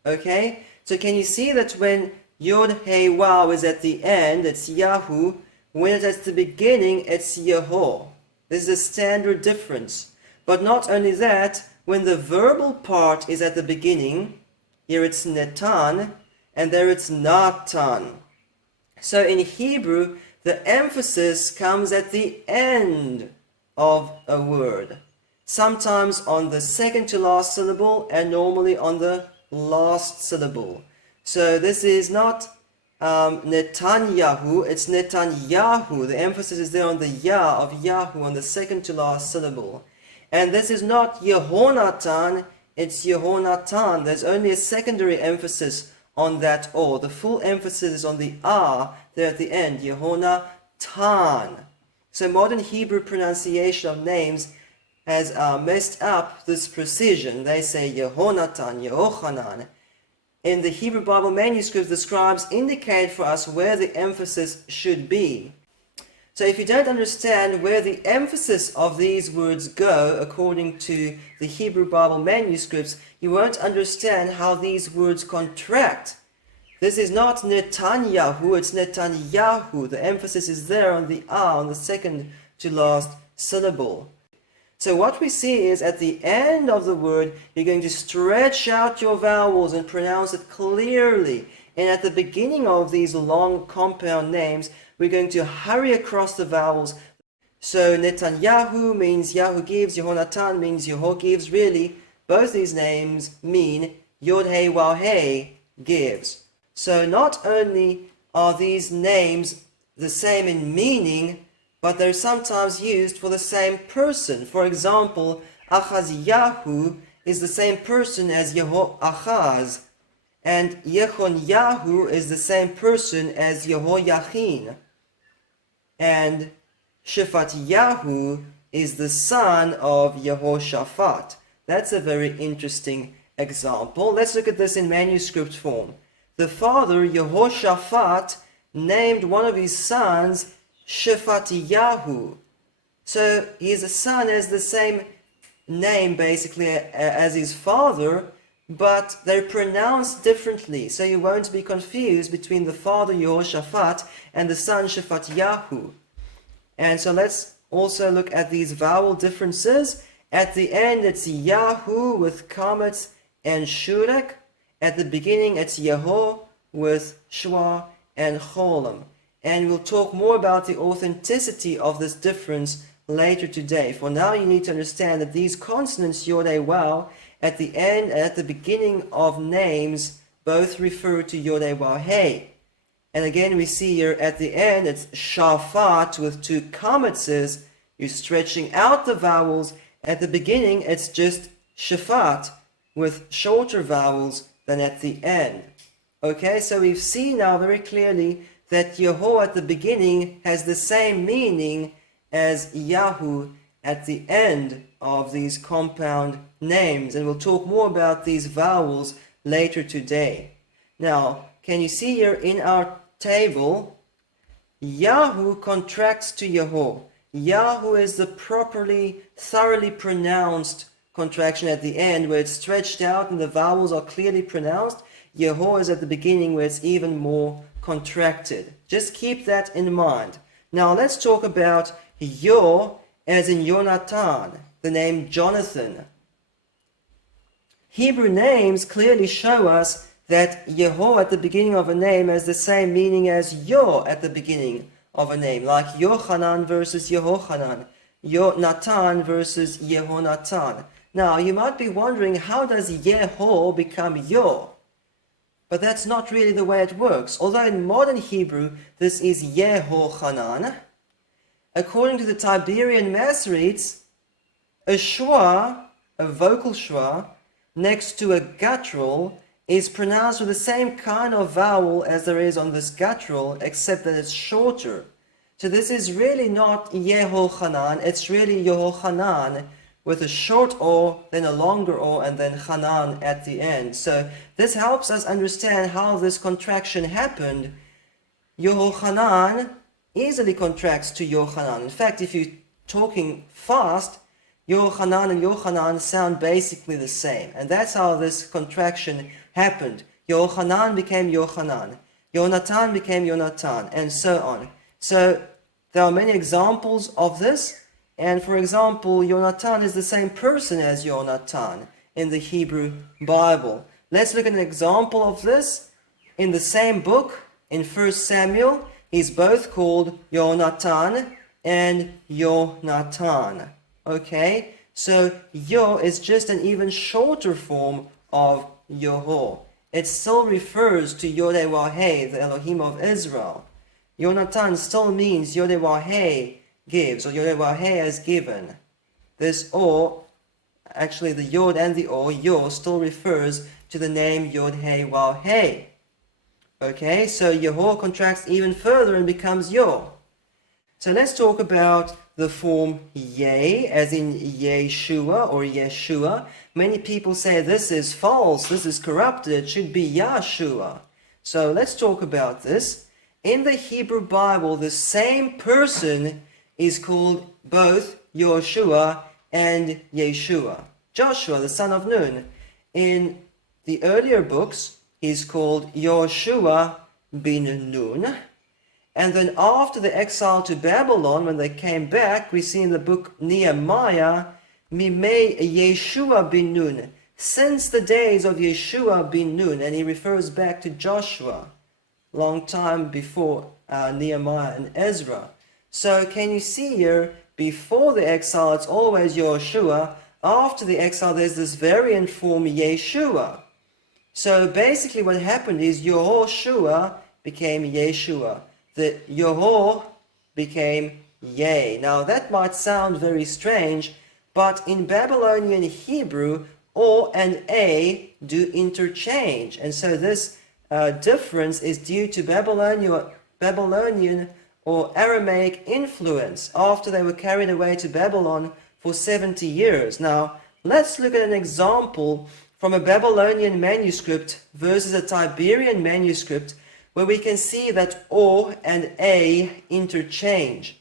Okay? So can you see that when Yod-Heh-Wah is at the end, it's Yahoo. When it's at the beginning, it's Yahweh. This is a standard difference. But not only that, when the verbal part is at the beginning, here it's Netan, and there it's Natan. So in Hebrew, the emphasis comes at the end of a word. Sometimes on the second to last syllable, and normally on the last syllable. So this is not Netanyahu, it's Netanyahu. The emphasis is there on the Yah of Yahoo, on the second to last syllable. And this is not Yehonatan, it's Yehonatan. There's only a secondary emphasis on that or. The full emphasis is on the ah there at the end, Yehonatan. So modern Hebrew pronunciation of names has messed up this precision. They say Yehonatan, Yehochanan. In the Hebrew Bible manuscripts, the scribes indicate for us where the emphasis should be. So if you don't understand where the emphasis of these words go according to the Hebrew Bible manuscripts, you won't understand how these words contract. This is not Netanyahu, it's Netanyahu. The emphasis is there on the ah, on the second to last syllable. So what we see is at the end of the word, you're going to stretch out your vowels and pronounce it clearly. And at the beginning of these long compound names, we're going to hurry across the vowels. So Netanyahu means Yahoo gives, Yehonatan means Yahweh gives. Really, both these names mean Yod-Heh-Wah-Heh gives. So not only are these names the same in meaning, but they're sometimes used for the same person. For example, Achaziyahu is the same person as Yehoachaz, and Yechonyahu is the same person as Yehoyachin, and Shephatiyahu is the son of Yehoshaphat. That's a very interesting example. Let's look at this in manuscript form. The father, Yehoshaphat, named one of his sons Shephatiyahu. So his son has the same name basically as his father, but they're pronounced differently, so you won't be confused between the father Yehoshaphat and the son Shaphatyahu. And so let's also look at these vowel differences. At the end, it's Yahu with Kamet and Shurek. At the beginning, it's Yeho with Shua and Cholam. And we'll talk more about the authenticity of this difference later today. For now, you need to understand that these consonants, Yod, He, Waw, at the end and at the beginning of names, both refer to Yod, He, Waw, He. And again, we see here at the end, it's Shafat with two Kametzes. You're stretching out the vowels. At the beginning, it's just Shafat with shorter vowels than at the end. Okay, so we've seen now very clearly that Yeho at the beginning has the same meaning as Yahu at the end of these compound names. And we'll talk more about these vowels later today. Now, can you see here in our table, Yahu contracts to Yeho. Yahu is the properly, thoroughly pronounced contraction at the end where it's stretched out and the vowels are clearly pronounced. Yeho is at the beginning where it's even more contracted. Just keep that in mind. Now let's talk about Yo as in Yonatan, the name Jonathan. Hebrew names clearly show us that Yeho at the beginning of a name has the same meaning as Yo at the beginning of a name, like Yochanan versus Yehochanan, Yonatan versus Yehonatan. Now you might be wondering, how does Yeho become Yo? But that's not really the way it works. Although in modern Hebrew this is Yehochanan, according to the Tiberian Masoretes, a schwa, a vocal schwa, next to a guttural is pronounced with the same kind of vowel as there is on this guttural, except that it's shorter. So this is really not Yehochanan, it's really Yehochanan, with a short O, then a longer O, and then Chanan at the end. So this helps us understand how this contraction happened. Yehochanan easily contracts to Yochanan. In fact, if you're talking fast, Yochanan and Yochanan sound basically the same. And that's how this contraction happened. Yochanan became Yochanan. Yonatan became Yonatan, and so on. So there are many examples of this. And for example, Yonatan is the same person as Yonatan in the Hebrew Bible. Let's look at an example of this. In the same book, in 1 Samuel, he's both called Yonatan and Yonatan. Okay? So Yo is just an even shorter form of Yoho. It still refers to Yod-Heh-Waw-Heh, the Elohim of Israel. Yonatan still means Yod-Heh-Waw-Heh gives, or Yod-Heh-Waw-Heh has given. This O, actually the Yod and the O, Yo, still refers to the name Yod-Heh-Waw-Heh. Okay, so Yeho contracts even further and becomes Yo. So let's talk about the form Ye, as in Yeshua or Yeshua. Many people say this is false, this is corrupted, it should be Yahshua. So let's talk about this. In the Hebrew Bible, the same person is called both Yoshua and Yeshua. Joshua, the son of Nun. In the earlier books, he's called Yoshua bin Nun. And then after the exile to Babylon, when they came back, we see in the book Nehemiah, Mimei Yeshua bin Nun, since the days of Yeshua bin Nun, and he refers back to Joshua, long time before Nehemiah and Ezra. So can you see here, before the exile it's always Yoshua, after the exile there's this variant form Yeshua. So basically what happened is Yehoshua became Yeshua. The Yeho became Ye. Now that might sound very strange, but in Babylonian Hebrew, O and A do interchange. And so this difference is due to Babylonian or Aramaic influence after they were carried away to Babylon for 70 years. Now, let's look at an example from a Babylonian manuscript versus a Tiberian manuscript where we can see that O and A interchange.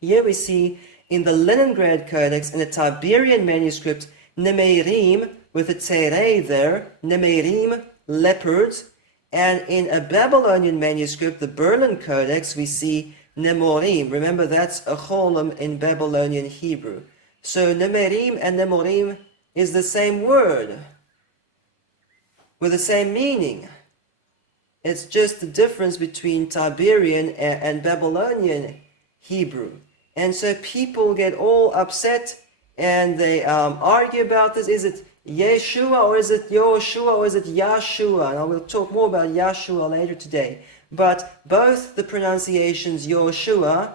Here we see in the Leningrad Codex in the Tiberian manuscript Nemeirim with a tere there, Nemerim, leopards, and in a Babylonian manuscript, the Berlin Codex, we see Nemorim. Remember, that's a cholam in Babylonian Hebrew. So Nemerim and Nemorim is the same word, with the same meaning. It's just the difference between Tiberian and Babylonian Hebrew. And so people get all upset and they argue about this. Is it Yeshua or is it Yoshua or is it Yahshua? And I will talk more about Yahshua later today. But both the pronunciations Yoshua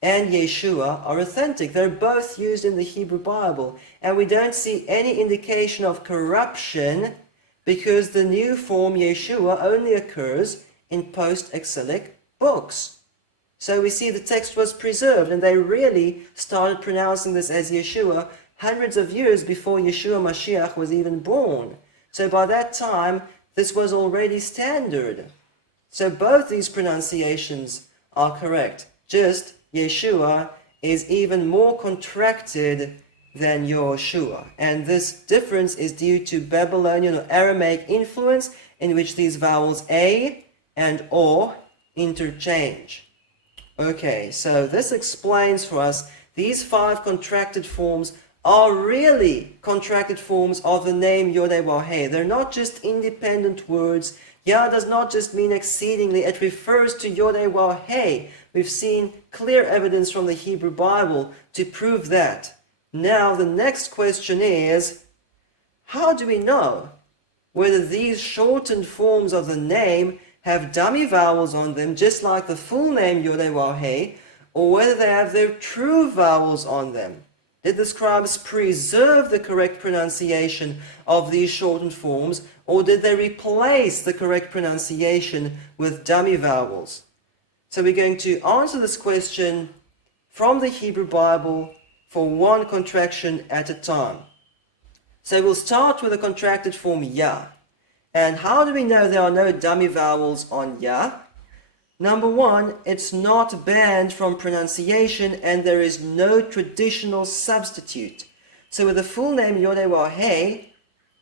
and Yeshua are authentic. They're both used in the Hebrew Bible. And we don't see any indication of corruption because the new form Yeshua only occurs in post-exilic books. So we see the text was preserved, and they really started pronouncing this as Yeshua hundreds of years before Yeshua Mashiach was even born. So by that time, this was already standard. So both these pronunciations are correct. Just Yeshua is even more contracted than Yoshua. And this difference is due to Babylonian or Aramaic influence in which these vowels A and O interchange. Okay, so this explains for us these 5 contracted forms are really contracted forms of the name Yod-Heh-Wah-Heh. They're not just independent words. Yah does not just mean exceedingly. It refers to Yod-Heh-Wah-Heh. We've seen clear evidence from the Hebrew Bible to prove that. Now, the next question is, how do we know whether these shortened forms of the name have dummy vowels on them, just like the full name Yod-Heh-Wah-Heh, or whether they have their true vowels on them? Did the scribes preserve the correct pronunciation of these shortened forms, or did they replace the correct pronunciation with dummy vowels? So we're going to answer this question from the Hebrew Bible for one contraction at a time. So we'll start with the contracted form Yah. And how do we know there are no dummy vowels on Yah? Number one, it's not banned from pronunciation and there is no traditional substitute. So with the full name Yod-Heh-Wah-Heh,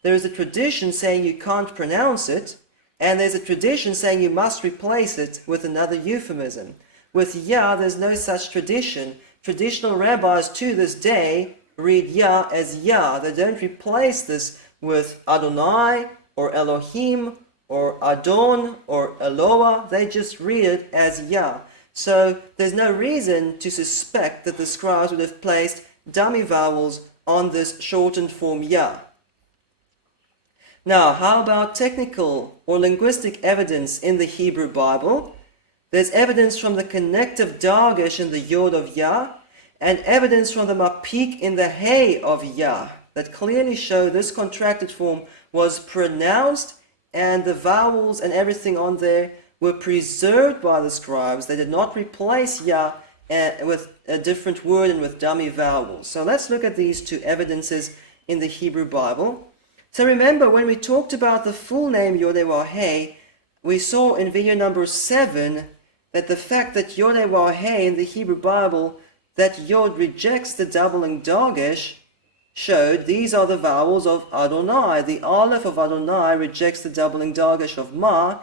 there is a tradition saying you can't pronounce it, and there's a tradition saying you must replace it with another euphemism. With Yah, there's no such tradition. Traditional rabbis to this day read Yah as Yah. They don't replace this with Adonai or Elohim or Adon or Eloah. They just read it as Yah. So there's no reason to suspect that the scribes would have placed dummy vowels on this shortened form Yah. Now, how about technical or linguistic evidence in the Hebrew Bible? There's evidence from the connective dagesh in the Yod of Yah, and evidence from the mapik in the Hey of Yah that clearly show this contracted form was pronounced and the vowels and everything on there were preserved by the scribes. They did not replace Yah with a different word and with dummy vowels. So let's look at these two evidences in the Hebrew Bible. So remember, when we talked about the full name Yod-Heh-Wah-Heh, we saw in video number 7 that the fact that Yod-Heh-Wah-Heh in the Hebrew Bible, that Yod rejects the doubling dagesh, showed these are the vowels of Adonai. The Aleph of Adonai rejects the doubling dagesh of Ma,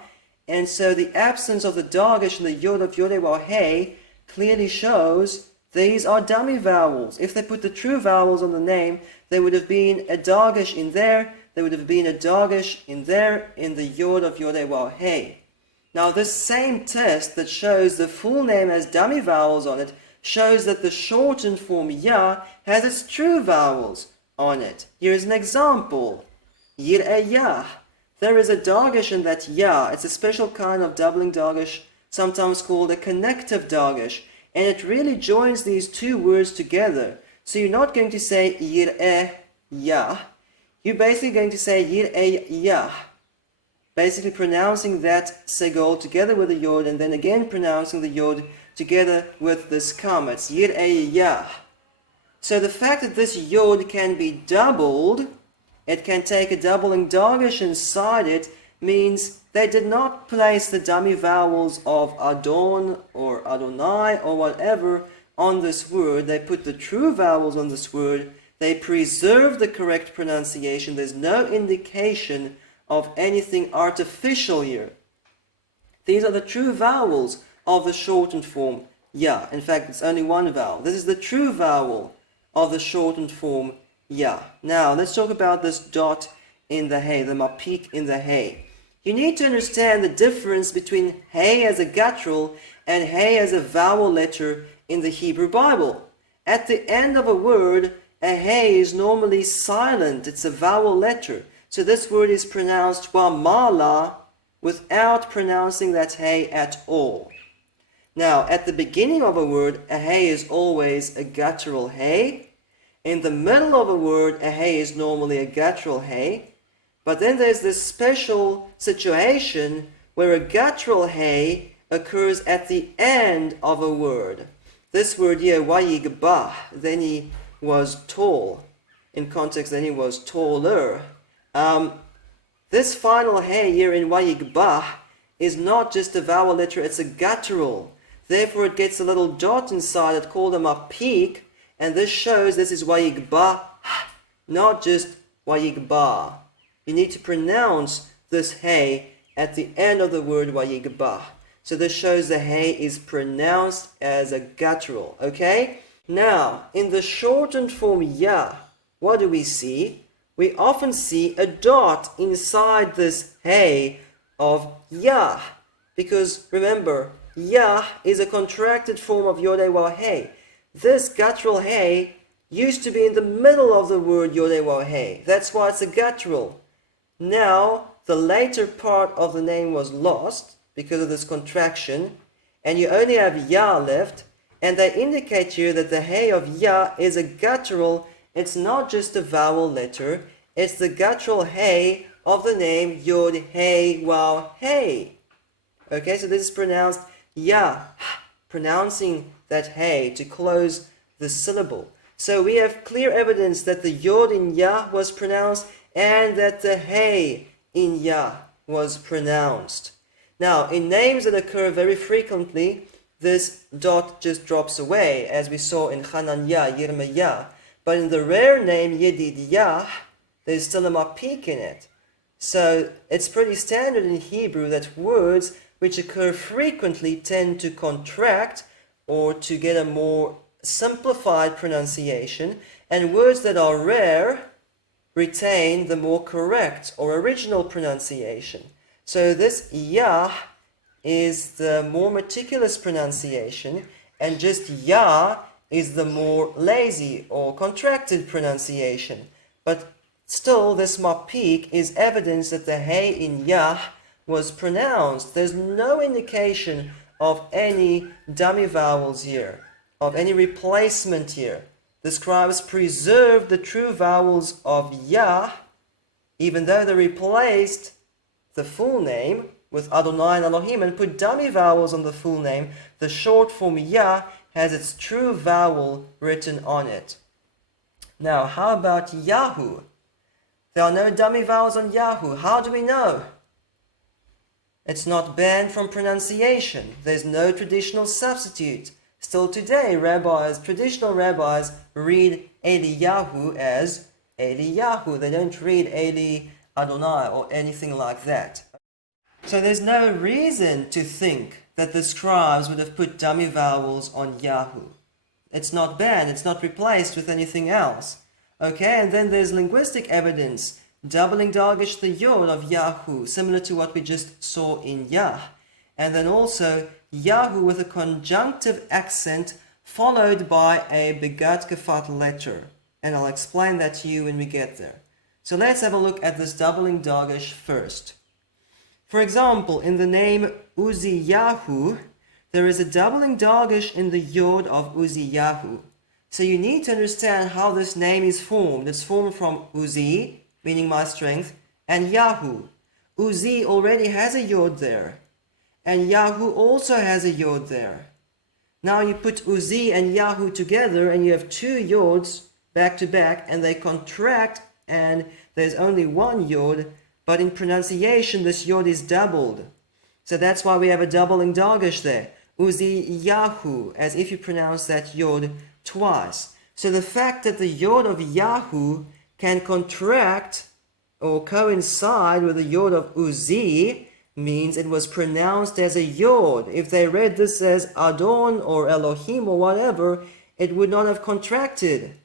and so the absence of the dagesh in the Yod of Yod-Heh-Wah-Heh clearly shows these are dummy vowels. If they put the true vowels on the name, there would have been a dagesh in there would have been a dagesh in there in the Yod of Yod-Heh-Wah-Heh. Now this same test that shows the full name has dummy vowels on it shows that the shortened form Yah has its true vowels on it. Here's an example. Yir'eh Yah. There is a dagesh in that Yah. It's a special kind of doubling dagesh, sometimes called a connective dagesh, and it really joins these two words together. So you're not going to say Yir'eh Yah. You're basically going to say Yir'eh Yah, basically pronouncing that segol together with the Yod, and then again pronouncing the Yod together with this comma. It's Yir'eh Yah. So the fact that this Yod can be doubled, it can take a doubling dagesh inside it, means they did not place the dummy vowels of Adon or Adonai or whatever on this word. They put the true vowels on this word They preserve the correct pronunciation. There's no indication of anything artificial here. These are the true vowels of the shortened form ya. In fact, it's only one vowel. This is the true vowel of the shortened form ya. Now, let's talk about this dot in the hey, the mapik in the hey. You need to understand the difference between hey as a guttural and hey as a vowel letter in the Hebrew Bible. At the end of a word, a hey is normally silent. It's a vowel letter. So this word is pronounced wamala without pronouncing that hey at all. Now, at the beginning of a word, a hey is always a guttural hey. In the middle of a word, a hey is normally a guttural hey. But then there's this special situation where a guttural hey occurs at the end of a word. This word here, wayigbah, then he was tall. In context, then he was taller. This final hey here in wayigbah is not just a vowel letter, it's a guttural. Therefore, it gets a little dot inside it called a mapik, and this shows this is wayigbah, not just wayigbah. You need to pronounce this hey at the end of the word wayigbah. So this shows the hey is pronounced as a guttural, okay? Now, in the shortened form ya, what do we see? We often see a dot inside this hey of yah. Because remember, yah is a contracted form of yod waw hey. This guttural hey used to be in the middle of the word yod waw hey. That's why it's a guttural. Now, the later part of the name was lost because of this contraction, and you only have ya left, and they indicate here that the hey of ya is a guttural. It's not just a vowel letter, it's the guttural hey of the name yod hey waw hey. Okay, so this is pronounced ya, pronouncing that hey to close the syllable. So we have clear evidence that the yod in ya was pronounced and that the hey in ya was pronounced. Now, in names that occur very frequently, this dot just drops away, as we saw in Hananya, Yirmiyah. But in the rare name Yedidyah, there's still a mapik in it. So it's pretty standard in Hebrew that words which occur frequently tend to contract or to get a more simplified pronunciation, and words that are rare retain the more correct or original pronunciation. So this yah is the more meticulous pronunciation, and just yah is the more lazy or contracted pronunciation. But still, this mapik is evidence that the hey in yah was pronounced. There's no indication of any dummy vowels here, of any replacement here. The scribes preserved the true vowels of yah, even though they replaced the full name with Adonai and Elohim and put dummy vowels on the full name. The short form yah has its true vowel written on it. Now, how about Yahoo? There are no dummy vowels on Yahoo. How do we know? It's not banned from pronunciation. There's no traditional substitute. Still today, traditional rabbis read Eliyahu as Eliyahu. They don't read Eli Adonai or anything like that. So there's no reason to think that the scribes would have put dummy vowels on Yahoo. It's not banned, it's not replaced with anything else. Okay, and then there's linguistic evidence, doubling dagish the yod of Yahoo, similar to what we just saw in Yah. And then also Yahoo with a conjunctive accent followed by a begat gefat letter. And I'll explain that to you when we get there. So let's have a look at this doubling dagish first. For example, in the name Uziyahu, there is a doubling dagish in the yod of Uziyahu. So you need to understand how this name is formed. It's formed from Uzi, meaning my strength, and Yahu. Uzi already has a yod there, and Yahu also has a yod there. Now you put Uzi and Yahu together, and you have two yods back to back, and they contract, and there's only one yod, but in pronunciation this yod is doubled. So that's why we have a doubling dagish there. Uzi Yahu, as if you pronounce that yod twice. So the fact that the Yod of Yahoo can contract or coincide with the Yod of Uzi means it was pronounced as a Yod. If they read this as Adon or Elohim or whatever, it would not have contracted.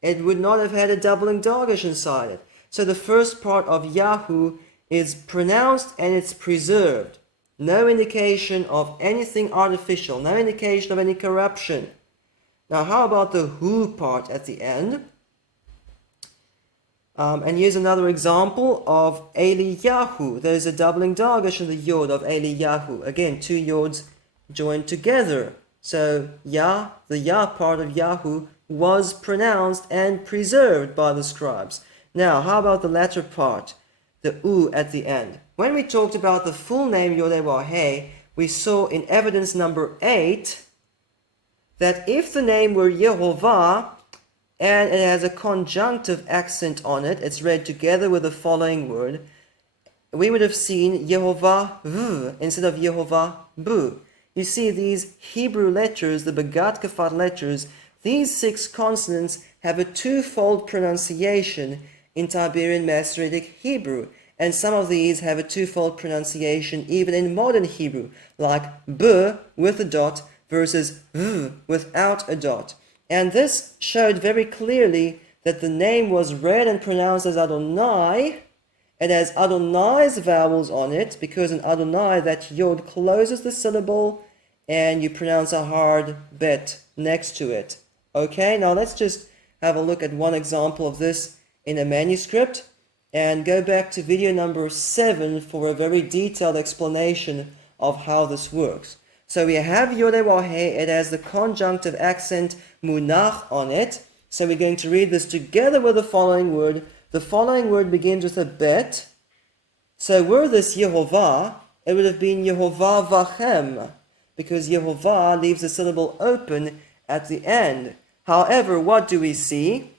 It would not have had a doubling dagesh inside it. So the first part of Yahoo is pronounced and it's preserved. No indication of anything artificial, no indication of any corruption. Now how about the Hu part at the end? And here's another example of Eliyahu. There's a doubling dagesh in the Yod of Eliyahu. Again, two Yods joined together. So the Yah part of Yahu was pronounced and preserved by the scribes. Now, how about the latter part, the U at the end? When we talked about the full name Yod-Heh-Wah-Heh, we saw in evidence number 8 that if the name were Yehovah and it has a conjunctive accent on it, it's read together with the following word, we would have seen Yehovah V instead of Yehovah Bu. You see these Hebrew letters, the Begat Kafat letters, these 6 consonants have a twofold pronunciation in Tiberian Masoretic Hebrew, and some of these have a twofold pronunciation even in modern Hebrew, like B with a dot versus V without a dot. And this showed very clearly that the name was read and pronounced as Adonai. It has Adonai's vowels on it, because in Adonai that Yod closes the syllable and you pronounce a hard bet next to it. Okay, now let's just have a look at one example of this in a manuscript and go back to video number 7 for a very detailed explanation of how this works. So we have Yod-Heh-Wah-Heh, it has the conjunctive accent munach on it. So we're going to read this together with the following word. The following word begins with a bet. So were this Yehovah, it would have been Yehovah Vachem, because Yehovah leaves the syllable open at the end. However, what do we see?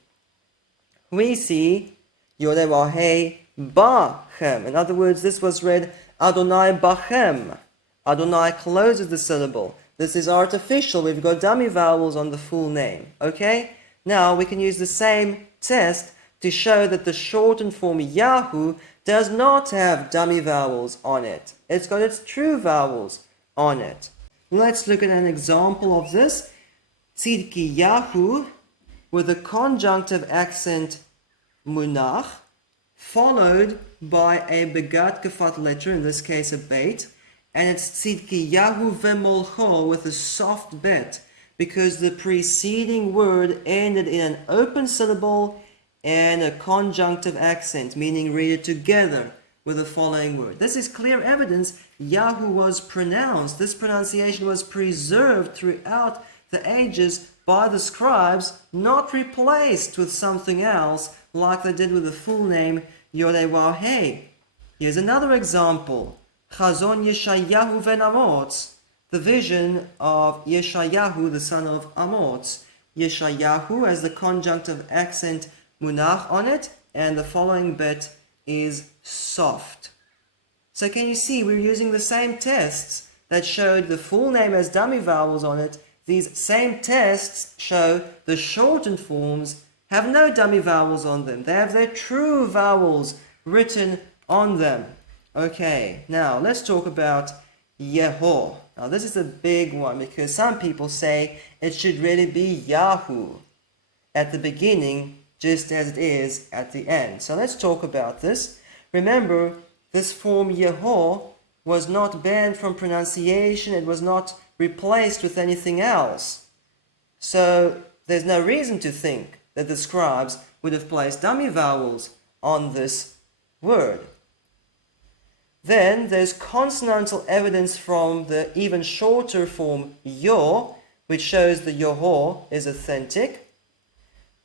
We see Yod-Heh-Wah-Heh Bachem. In other words, this was read Adonai Bachem. Adonai closes the syllable. This is artificial. We've got dummy vowels on the full name. Okay? Now we can use the same test to show that the shortened form Yahu does not have dummy vowels on it. It's got its true vowels on it. Let's look at an example of this. Tzidki Yahu with a conjunctive accent munach, followed by a begat kafat letter, in this case a beit, and it's Tzidki Yahu Vemolcho with a soft bet, because the preceding word ended in an open syllable and a conjunctive accent, meaning read it together with the following word. This is clear evidence Yahu was pronounced. This pronunciation was preserved throughout the ages by the scribes, not replaced with something else like they did with the full name Yod-Heh-Wah-Heh. Here's another example. Chazon Yeshayahu ben Amoz, the vision of Yeshayahu, the son of Amoz. Yeshayahu has the conjunctive accent munach on it, and the following bet is soft. So can you see we're using the same tests that showed the full name as dummy vowels on it. These same tests show the shortened forms have no dummy vowels on them. They have their true vowels written on them. Okay, now let's talk about Yeho. Now this is a big one because some people say it should really be Yahu at the beginning just as it is at the end. So let's talk about this. Remember, this form Yeho was not banned from pronunciation. It was not replaced with anything else. So there's no reason to think that the scribes would have placed dummy vowels on this word. Then there's consonantal evidence from the even shorter form Yo, which shows the Yoho is authentic.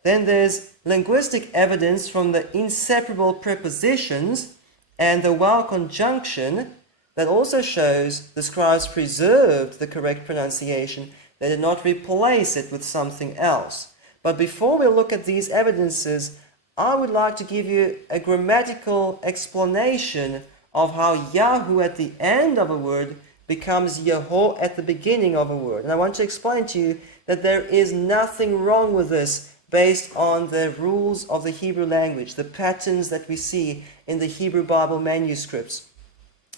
Then there's linguistic evidence from the inseparable prepositions and the vowel conjunction that also shows the scribes preserved the correct pronunciation. They did not replace it with something else. But before we look at these evidences, I would like to give you a grammatical explanation of how Yahu at the end of a word becomes Yeho at the beginning of a word. And I want to explain to you that there is nothing wrong with this based on the rules of the Hebrew language, the patterns that we see in the Hebrew Bible manuscripts.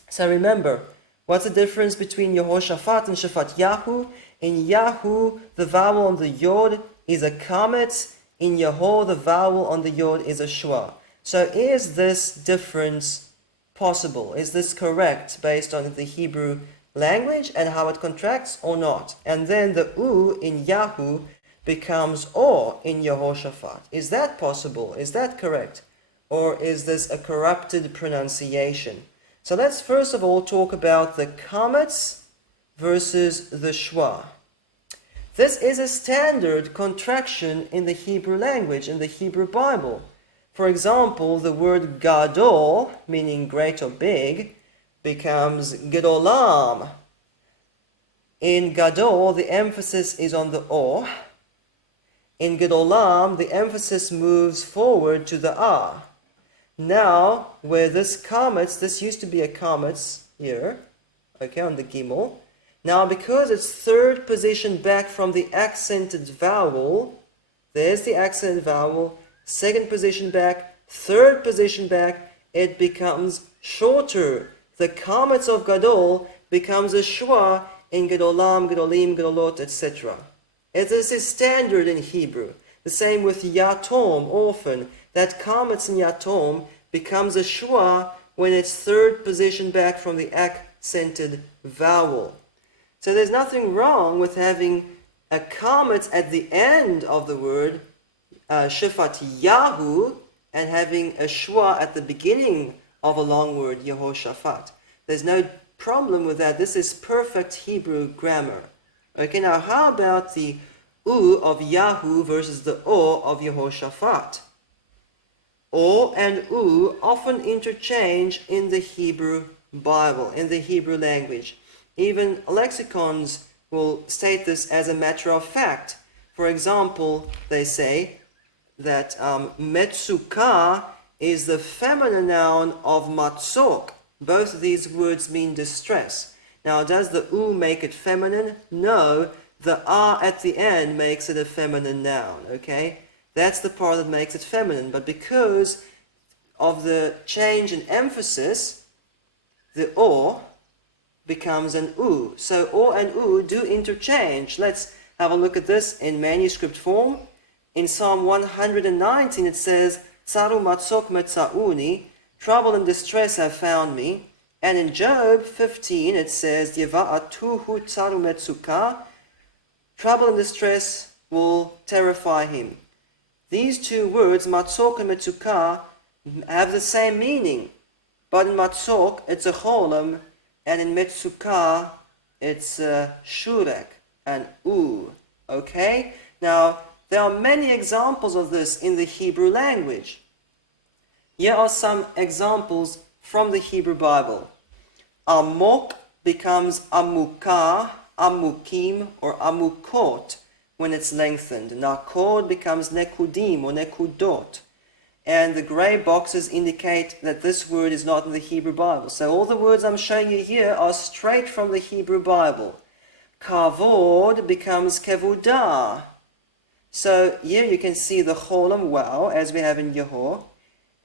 So remember, what's the difference between Yehoshaphat and Shaphat-Yahu? In Yahu, the vowel on the Yod is a kametz. In Yeho, the vowel on the Yod is a shwa. So is this difference possible? Is this correct based on the Hebrew language and how it contracts or not? And then the U in Yahu becomes O in Yehoshaphat. Is that possible? Is that correct? Or is this a corrupted pronunciation? So let's first of all talk about the kametz versus the shwa. This is a standard contraction in the Hebrew language, in the Hebrew Bible. For example, the word gadol, meaning great or big, becomes gedolam. In gadol, the emphasis is on the o. In gedolam, the emphasis moves forward to the ah. Now, where this kametz, this used to be a kametz here, okay, on the gimel. Now, because it's third position back from the accented vowel, there's the accented vowel, second position back, third position back, it becomes shorter. The kametz of gadol becomes a shwa in gedolam, gedolim, gedolot, etc. This is standard in Hebrew. The same with yatom, orphan. That kametz in yatom becomes a shwa when it's third position back from the accented vowel. So there's nothing wrong with having a kametz at the end of the word Shaphat-Yahu and having a shwa at the beginning of a long word, Yehoshaphat. There's no problem with that. This is perfect Hebrew grammar. Okay, now how about the U of Yahu versus the O of Yehoshaphat? O and U often interchange in the Hebrew Bible, in the Hebrew language. Even lexicons will state this as a matter of fact. For example, they say that metsuka is the feminine noun of matzok. Both of these words mean distress. Now, does the u make it feminine? No, the a at the end makes it a feminine noun, okay? That's the part that makes it feminine. But because of the change in emphasis, the o becomes an u. So o and u do interchange. Let's have a look at this in manuscript form. In Psalm 119 it says, Tsaru matzok metzauni, trouble and distress have found me. And in Job 15 it says, Yeva'atuhu tsaru metzuka, trouble and distress will terrify him. These two words, matzok and metzuka, have the same meaning. But in matzok it's a cholam, and in metzuka it's a shurek, an u. Okay? Now, there are many examples of this in the Hebrew language. Here are some examples from the Hebrew Bible. Amok becomes amukah, amukim, or amukot when it's lengthened. Nakod becomes nekudim or nekudot. And the grey boxes indicate that this word is not in the Hebrew Bible. So all the words I'm showing you here are straight from the Hebrew Bible. Kavod becomes kevudah. So here you can see the cholam, wow, as we have in Yeho,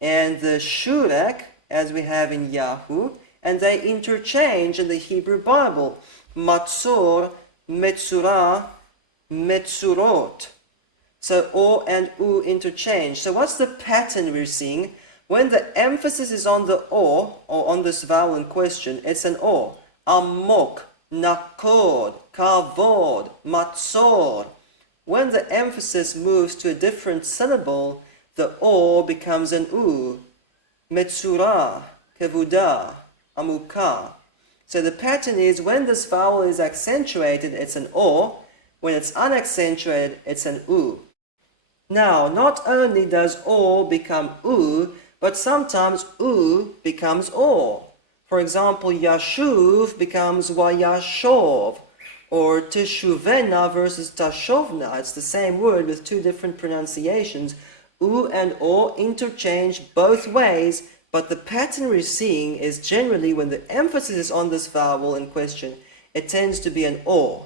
and the shurek, as we have in Yahu, and they interchange in the Hebrew Bible. Matzor, metzura, metzurot. So o and u interchange. So what's the pattern we're seeing? When the emphasis is on the o, or on this vowel in question, it's an o. Amok, nakod, kavod, matzor. When the emphasis moves to a different syllable, the o becomes an u. Metzura, kevudah, amukah. So the pattern is when this vowel is accentuated, it's an o. When it's unaccentuated, it's an u. Now, not only does o become u, but sometimes u becomes o. For example, yashuv becomes wayashov, or teshuvena versus tashovna. It's the same word with two different pronunciations. U and o interchange both ways, but the pattern we're seeing is generally when the emphasis is on this vowel in question, it tends to be an o.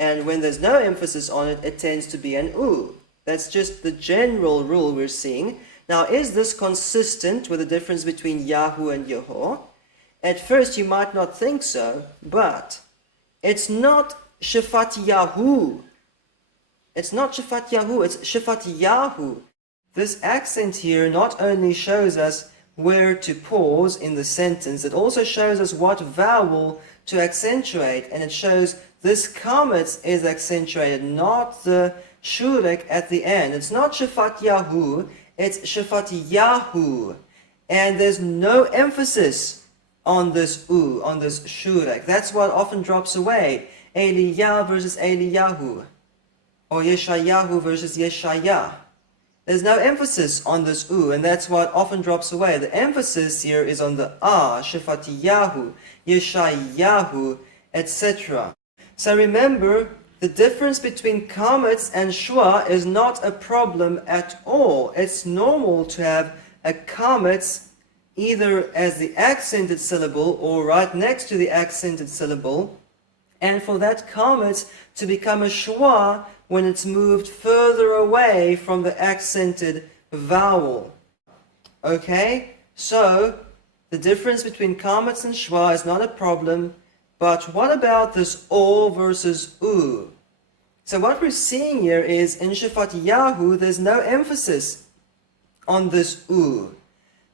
And when there's no emphasis on it, it tends to be an U. That's just the general rule we're seeing. Now, is this consistent with the difference between Yahu and Yeho? At first, you might not think so, but it's not Shafat Yahu. It's not Shafat Yahu, it's Shafat Yahu. This accent here not only shows us where to pause in the sentence, it also shows us what vowel to accentuate, and it shows this kametz is accentuated, not the shurek at the end. It's not Shafat Yahu, it's Shafat Yahu. And there's no emphasis on this U, on this shurek. That's what often drops away. Eliyah versus Eliyahu. Or Yeshayahu versus Yeshayah. There's no emphasis on this U, and that's what often drops away. The emphasis here is on the Shafatiyahu, Yeshayahu, etc. So remember, the difference between kametz and shwa is not a problem at all. It's normal to have a kametz either as the accented syllable or right next to the accented syllable, and for that kametz to become a shwa when it's moved further away from the accented vowel. Okay? So, the difference between kametz and shwa is not a problem, but what about this o versus u? So what we're seeing here is in Shafat Yahu, there's no emphasis on this u.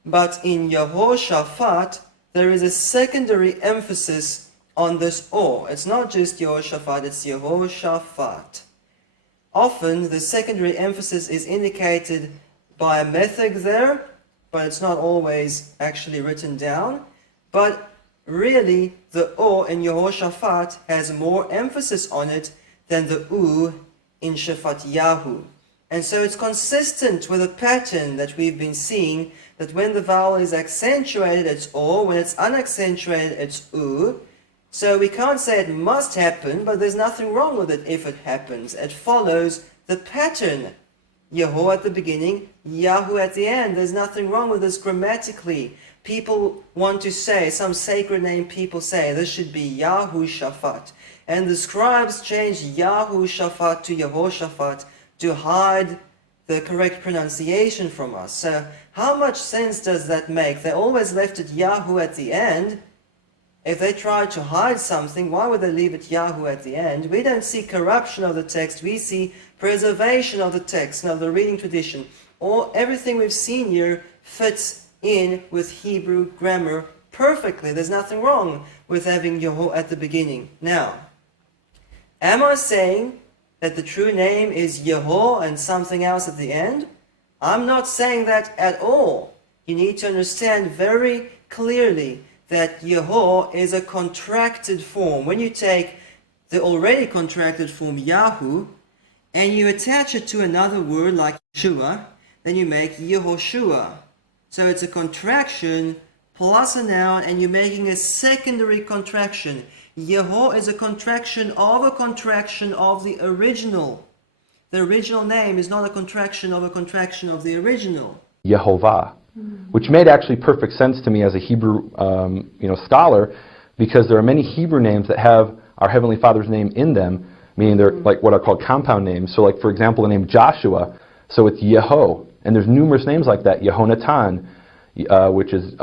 But in Yehoshaphat, there is a secondary emphasis on this o. It's not just Yehoshaphat, it's Yehoshaphat. Often, the secondary emphasis is indicated by a method there, but it's not always actually written down. But really, the O in Yehoshaphat has more emphasis on it than the U in Shafat Yahu. And so it's consistent with a pattern that we've been seeing, that when the vowel is accentuated, it's O, when it's unaccentuated, it's U. So we can't say it must happen, but there's nothing wrong with it if it happens. It follows the pattern. Yeho at the beginning, Yahu at the end. There's nothing wrong with this grammatically. People want to say, some sacred name people say, this should be Yahushaphat. And the scribes changed Yahushaphat to Yehoshaphat to hide the correct pronunciation from us. So how much sense does that make? They always left it Yahu at the end. If they tried to hide something, why would they leave it Yahu at the end? We don't see corruption of the text, we see preservation of the text, of the reading tradition. Everything we've seen here fits in with Hebrew grammar perfectly. There's nothing wrong with having Yeho at the beginning. Now, am I saying that the true name is Yeho and something else at the end? I'm not saying that at all. You need to understand very clearly that Yeho is a contracted form. When you take the already contracted form Yahu and you attach it to another word like Yeshua, then you make Yehoshua. So it's a contraction plus a noun, and you're making a secondary contraction. Yeho is a contraction of the original. The original name is not a contraction of the original. Yehovah, which made actually perfect sense to me as a Hebrew scholar, because there are many Hebrew names that have our Heavenly Father's name in them, meaning they're like what are called compound names. So like, for example, the name Joshua, so it's Yeho, and there's numerous names like that. Yehonatan, which is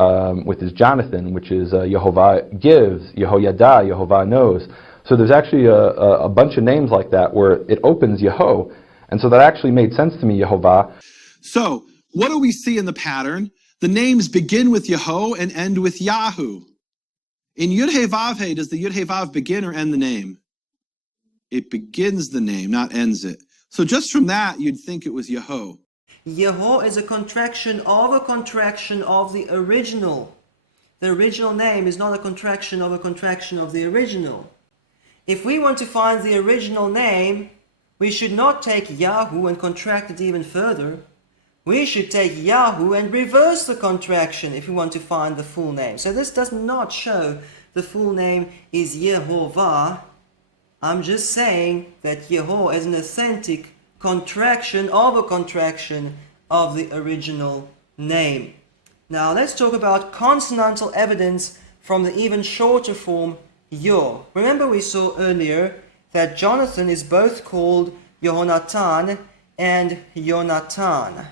with his Jonathan, which is Yehovah gives, Yehoyada, Yehovah knows. So there's actually a bunch of names like that where it opens Yeho, and so that actually made sense to me, Yehovah. So, what do we see in the pattern? The names begin with Yeho and end with Yahu. In Yud-He-Vav-He, does the Yud-He-Vav begin or end the name? It begins the name, not ends it. So just from that, you'd think it was Yeho. Yeho is a contraction of the original. The original name is not a contraction of the original. If we want to find the original name, we should not take Yahu and contract it even further. We should take Yahu and reverse the contraction if we want to find the full name. So this does not show the full name is Yehovah. I'm just saying that Yeho is an authentic contraction of the original name. Now let's talk about consonantal evidence from the even shorter form Yo. Remember we saw earlier that Jonathan is both called Yehonatan and Yonatan.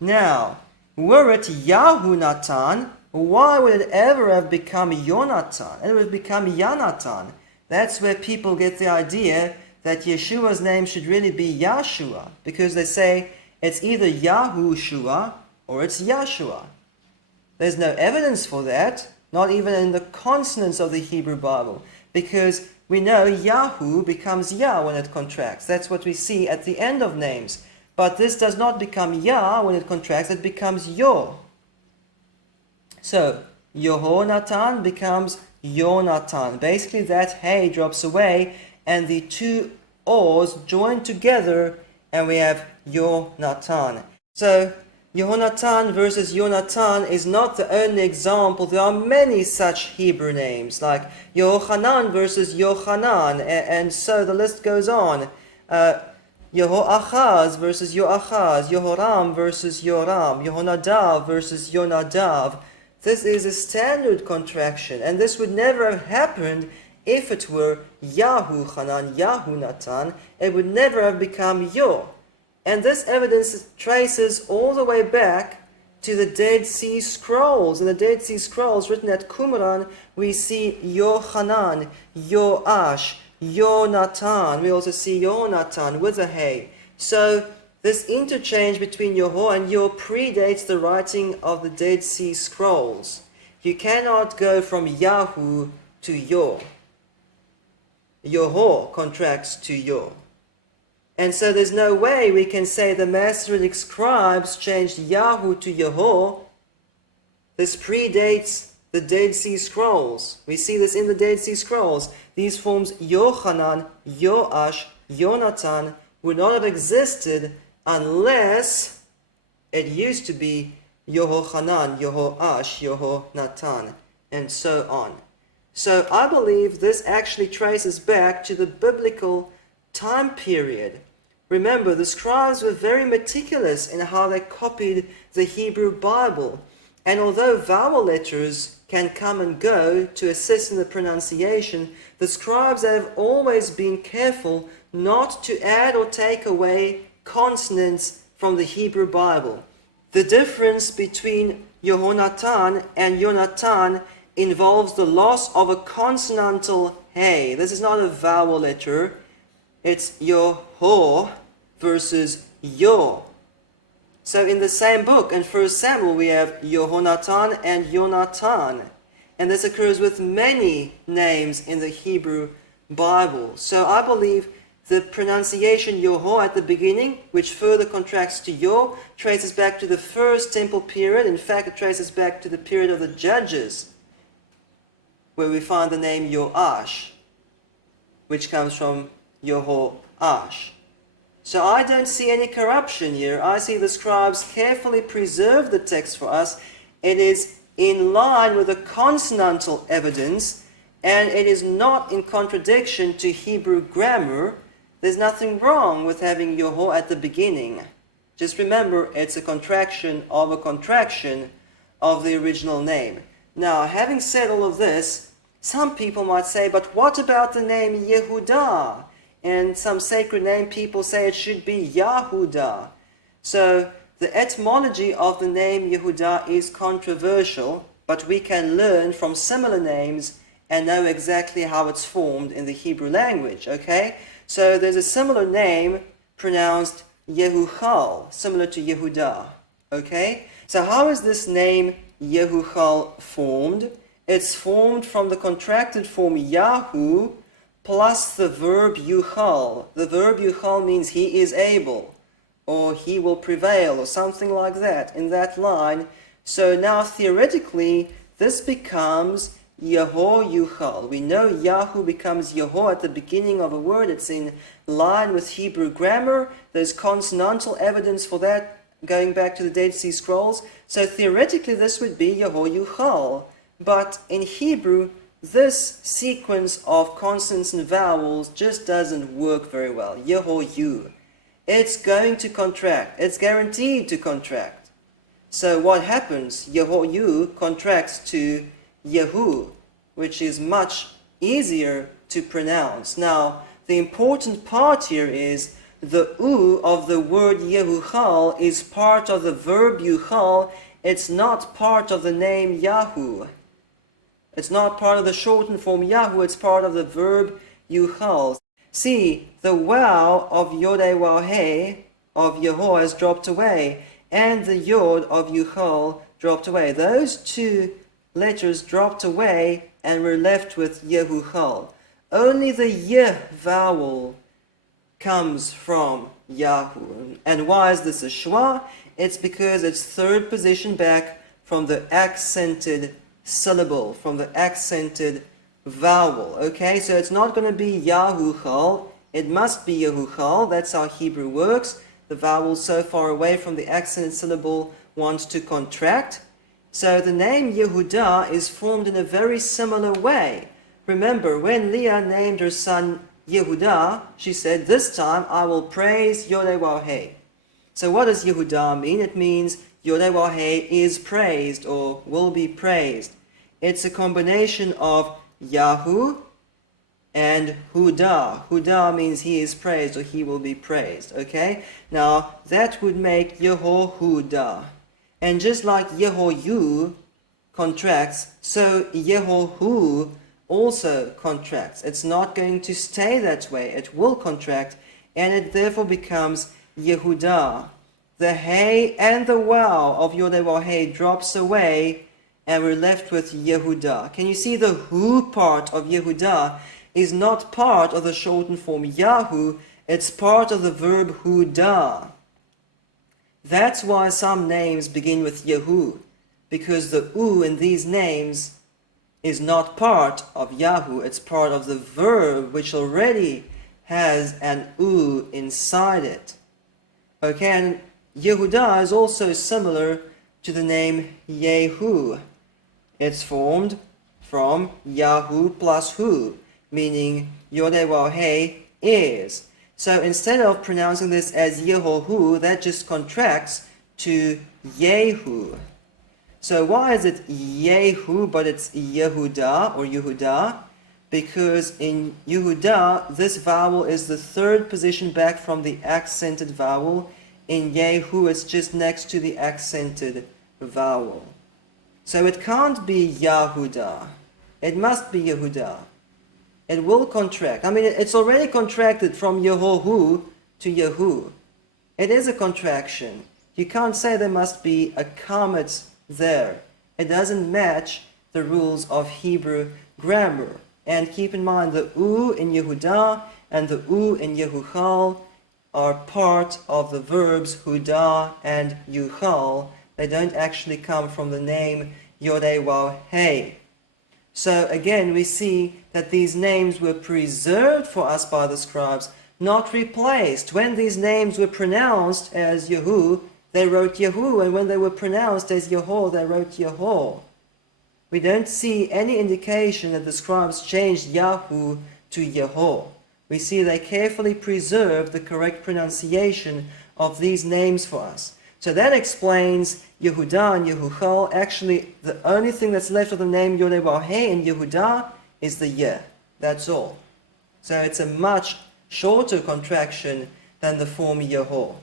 Now, were it Yahunatan, why would it ever have become Yonatan? And it would become Yanatan. That's where people get the idea that Yeshua's name should really be Yahshua, because they say it's either Yahushua or it's Yahshua. There's no evidence for that, not even in the consonants of the Hebrew Bible, because we know Yahu becomes Yah when it contracts. That's what we see at the end of names. But this does not become Yah when it contracts, it becomes Yo. So, Yehonatan becomes Yonatan. Basically, that hey drops away, and the two O's join together, and we have Yonatan. So, Yehonatan versus Yonatan is not the only example. There are many such Hebrew names, like Yehochanan versus Yochanan, and so the list goes on. Yehoachaz versus Yoachaz, Yehoram versus Yoram, Yehonadav versus Yonadav. This is a standard contraction, and this would never have happened if it were Yahuchanan, Yahunatan. It would never have become Yo. And this evidence traces all the way back to the Dead Sea Scrolls. In the Dead Sea Scrolls written at Qumran, we see Yochanan, Yoash, Yonatan. We also see Yonatan with a hey. So this interchange between Yoho and Yo predates the writing of the Dead Sea Scrolls. You cannot go from Yahu to Yo. Yoho contracts to Yo. And so there's no way we can say the Masoretic scribes changed Yahu to Yeho. This predates the Dead Sea Scrolls. We see this in the Dead Sea Scrolls. These forms Yochanan, Yoash, Yonatan would not have existed unless it used to be Yehochanan, Yehoash, Yehonatan, and so on. So I believe this actually traces back to the biblical time period. Remember, the scribes were very meticulous in how they copied the Hebrew Bible. And although vowel letters can come and go to assist in the pronunciation, the scribes have always been careful not to add or take away consonants from the Hebrew Bible. The difference between Yehonatan and Yonatan involves the loss of a consonantal hey. This is not a vowel letter. It's Yoho versus Yo. So in the same book, in 1 Samuel, we have Yehonatan and Yonatan. And this occurs with many names in the Hebrew Bible. So I believe the pronunciation Yoho at the beginning, which further contracts to Yo, traces back to the first temple period. In fact, it traces back to the period of the Judges, where we find the name Yoash, which comes from Yehoash. So I don't see any corruption here. I see the scribes carefully preserve the text for us. It is in line with the consonantal evidence, and it is not in contradiction to Hebrew grammar. There's nothing wrong with having Yoho at the beginning. Just remember, it's a contraction of the original name. Now, having said all of this, some people might say, but what about the name Yehudah? And some sacred name people say it should be Yahudah. So the etymology of the name Yehudah is controversial, but we can learn from similar names and know exactly how it's formed in the Hebrew language, okay? So there's a similar name pronounced Yehuchal, similar to Yehudah, okay? So how is this name Yehuchal formed? It's formed from the contracted form Yahu plus the verb yuchal. The verb yuchal means he is able, or he will prevail, or something like that in that line. So now theoretically, this becomes Yeho yuchal. We know Yahu becomes Yeho at the beginning of a word. It's in line with Hebrew grammar. There's consonantal evidence for that going back to the Dead Sea Scrolls. So theoretically, this would be Yeho yuchal. But in Hebrew, this sequence of consonants and vowels just doesn't work very well. Yehoyu. It's going to contract. It's guaranteed to contract. So what happens? Yehoyu contracts to Yehu, which is much easier to pronounce. Now, the important part here is the U of the word Yehuchal is part of the verb Yuchal. It's not part of the name Yahu. It's not part of the shortened form Yahu, it's part of the verb Yuchal. See, the Waw of Yodei Waw He of Yehor has dropped away, and the Yod of Yuchal dropped away. Those two letters dropped away, and we're left with Yehuchal. Only the Y vowel comes from Yahu. And why is this a schwa? It's because it's third position back from the accented syllable, from the accented vowel. Okay, so it's not going to be Yahuchal, it must be Yehuchal. That's how Hebrew works. The vowel so far away from the accented syllable wants to contract. So the name Yehudah is formed in a very similar way. Remember, when Leah named her son Yehudah, she said, "This time I will praise Yodei Waw He." So what does Yehudah mean? It means Yodei Waw He is praised or will be praised. It's a combination of Yahu and Hudah. Hudah means he is praised or he will be praised. Okay? Now, that would make Yehohudah. And just like Yehoyu contracts, so Yehohu also contracts. It's not going to stay that way. It will contract, and it therefore becomes Yehudah. The Hey and the Waw of Yodei Waw He drops away, and we're left with Yehudah. Can you see the Hu part of Yehudah is not part of the shortened form Yahu, it's part of the verb Hudah. That's why some names begin with Yehu, because the U in these names is not part of Yahu, it's part of the verb which already has an U inside it. Okay, and Yehudah is also similar to the name Yehu. It's formed from Yahu plus Hu, meaning Yodei Waw He is. So instead of pronouncing this as Yehohu, that just contracts to Yehu. So why is it Yehu but it's Yehudah or Yehudah? Because in Yehudah, this vowel is the third position back from the accented vowel. In Yehu, it's just next to the accented vowel. So it can't be Yahudah. It must be Yehudah. It will contract. I mean, it's already contracted from Yehohu to Yehu. It is a contraction. You can't say there must be a comet there. It doesn't match the rules of Hebrew grammar. And keep in mind, the U in Yehudah and the U in Yehuchal are part of the verbs Hudah and Yuchal. They don't actually come from the name Yodei Waw He. So again, we see that these names were preserved for us by the scribes, not replaced. When these names were pronounced as Yehu, they wrote Yehu, and when they were pronounced as Yehor, they wrote Yehor. We don't see any indication that the scribes changed Yahu to Yehor. We see they carefully preserved the correct pronunciation of these names for us. So that explains Yehudah and Yehuchal. Actually, the only thing that's left of the name Yodei Waw He in Yehudah is the Ye. That's all. So it's a much shorter contraction than the form Yehor.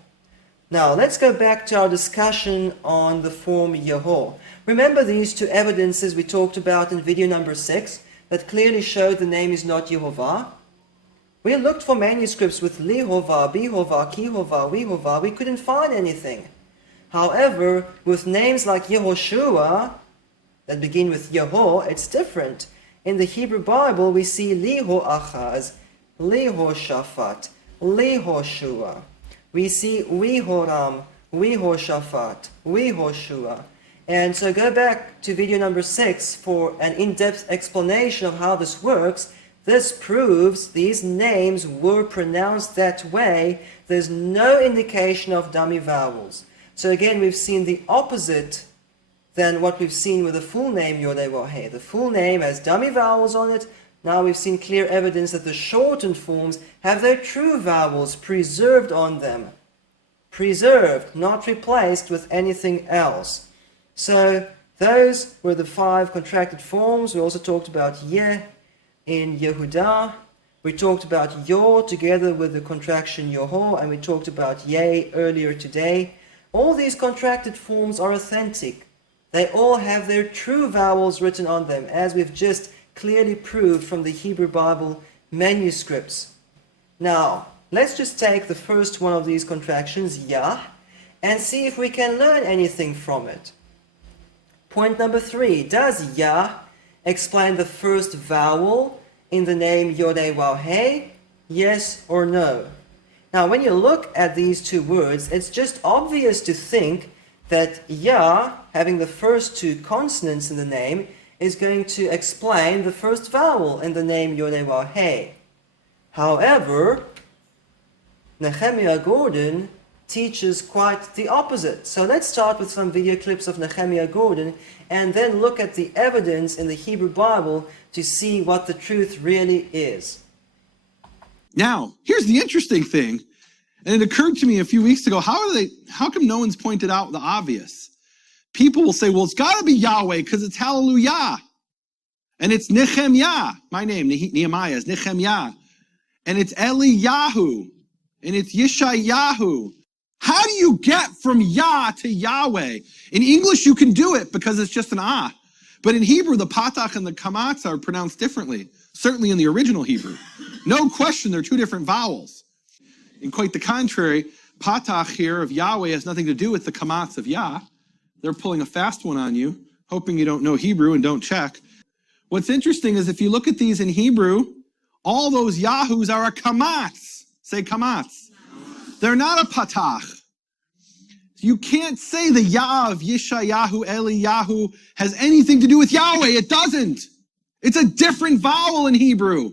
Now, let's go back to our discussion on the form Yehor. Remember these two evidences we talked about in video number 6 that clearly showed the name is not Yehovah? We looked for manuscripts with Lihovah, Bihovah, Kihovah, Wihovah. We couldn't find anything. However, with names like Yehoshua, that begin with Yehor, it's different. In the Hebrew Bible, we see Lihoachaz, Lihoshaphat, Lihoshua. We see Wihoram, Wihoshaphat, Wihoshua. And so go back to video number 6 for an in-depth explanation of how this works. This proves these names were pronounced that way. There's no indication of dummy vowels. So again, we've seen the opposite than what we've seen with the full name Yodei Waw He. The full name has dummy vowels on it. Now we've seen clear evidence that the shortened forms have their true vowels preserved on them. Preserved, not replaced with anything else. So those were the 5 contracted forms. We also talked about Yeh in Yehudah. We talked about yor together with the contraction yoho, and we talked about yea earlier today. All these contracted forms are authentic. They all have their true vowels written on them, as we've just clearly proved from the Hebrew Bible manuscripts. Now, let's just take the first one of these contractions, Yah, and see if we can learn anything from it. Point number 3. Does Yah explain the first vowel in the name Yod-Heh-Waw-Heh? Yes or no? Now, when you look at these two words, it's just obvious to think that Yah, having the first two consonants in the name, is going to explain the first vowel in the name Yod-Heh-Waw-Heh. However, Nehemiah Gordon teaches quite the opposite. So let's start with some video clips of Nehemiah Gordon and then look at the evidence in the Hebrew Bible to see what the truth really is. Now, here's the interesting thing, and it occurred to me a few weeks ago, how come no one's pointed out the obvious? People will say, well, it's got to be Yahweh because it's hallelujah. And it's Nehemiah. My name, Nehemiah, is Nehemiah. And it's Eliyahu. And it's Yeshayahu. How do you get from Yah to Yahweh? In English, you can do it because it's just an ah. But in Hebrew, the patach and the kamatz are pronounced differently, certainly in the original Hebrew. No question, they're two different vowels. And quite the contrary, patach here of Yahweh has nothing to do with the kamatz of Yah. They're pulling a fast one on you, hoping you don't know Hebrew and don't check. What's interesting is if you look at these in Hebrew, all those Yahoos are a kamatz. Say kamatz. They're not a patach. You can't say the Yah of Yeshayahu, Eliyahu has anything to do with Yahweh. It doesn't. It's a different vowel in Hebrew.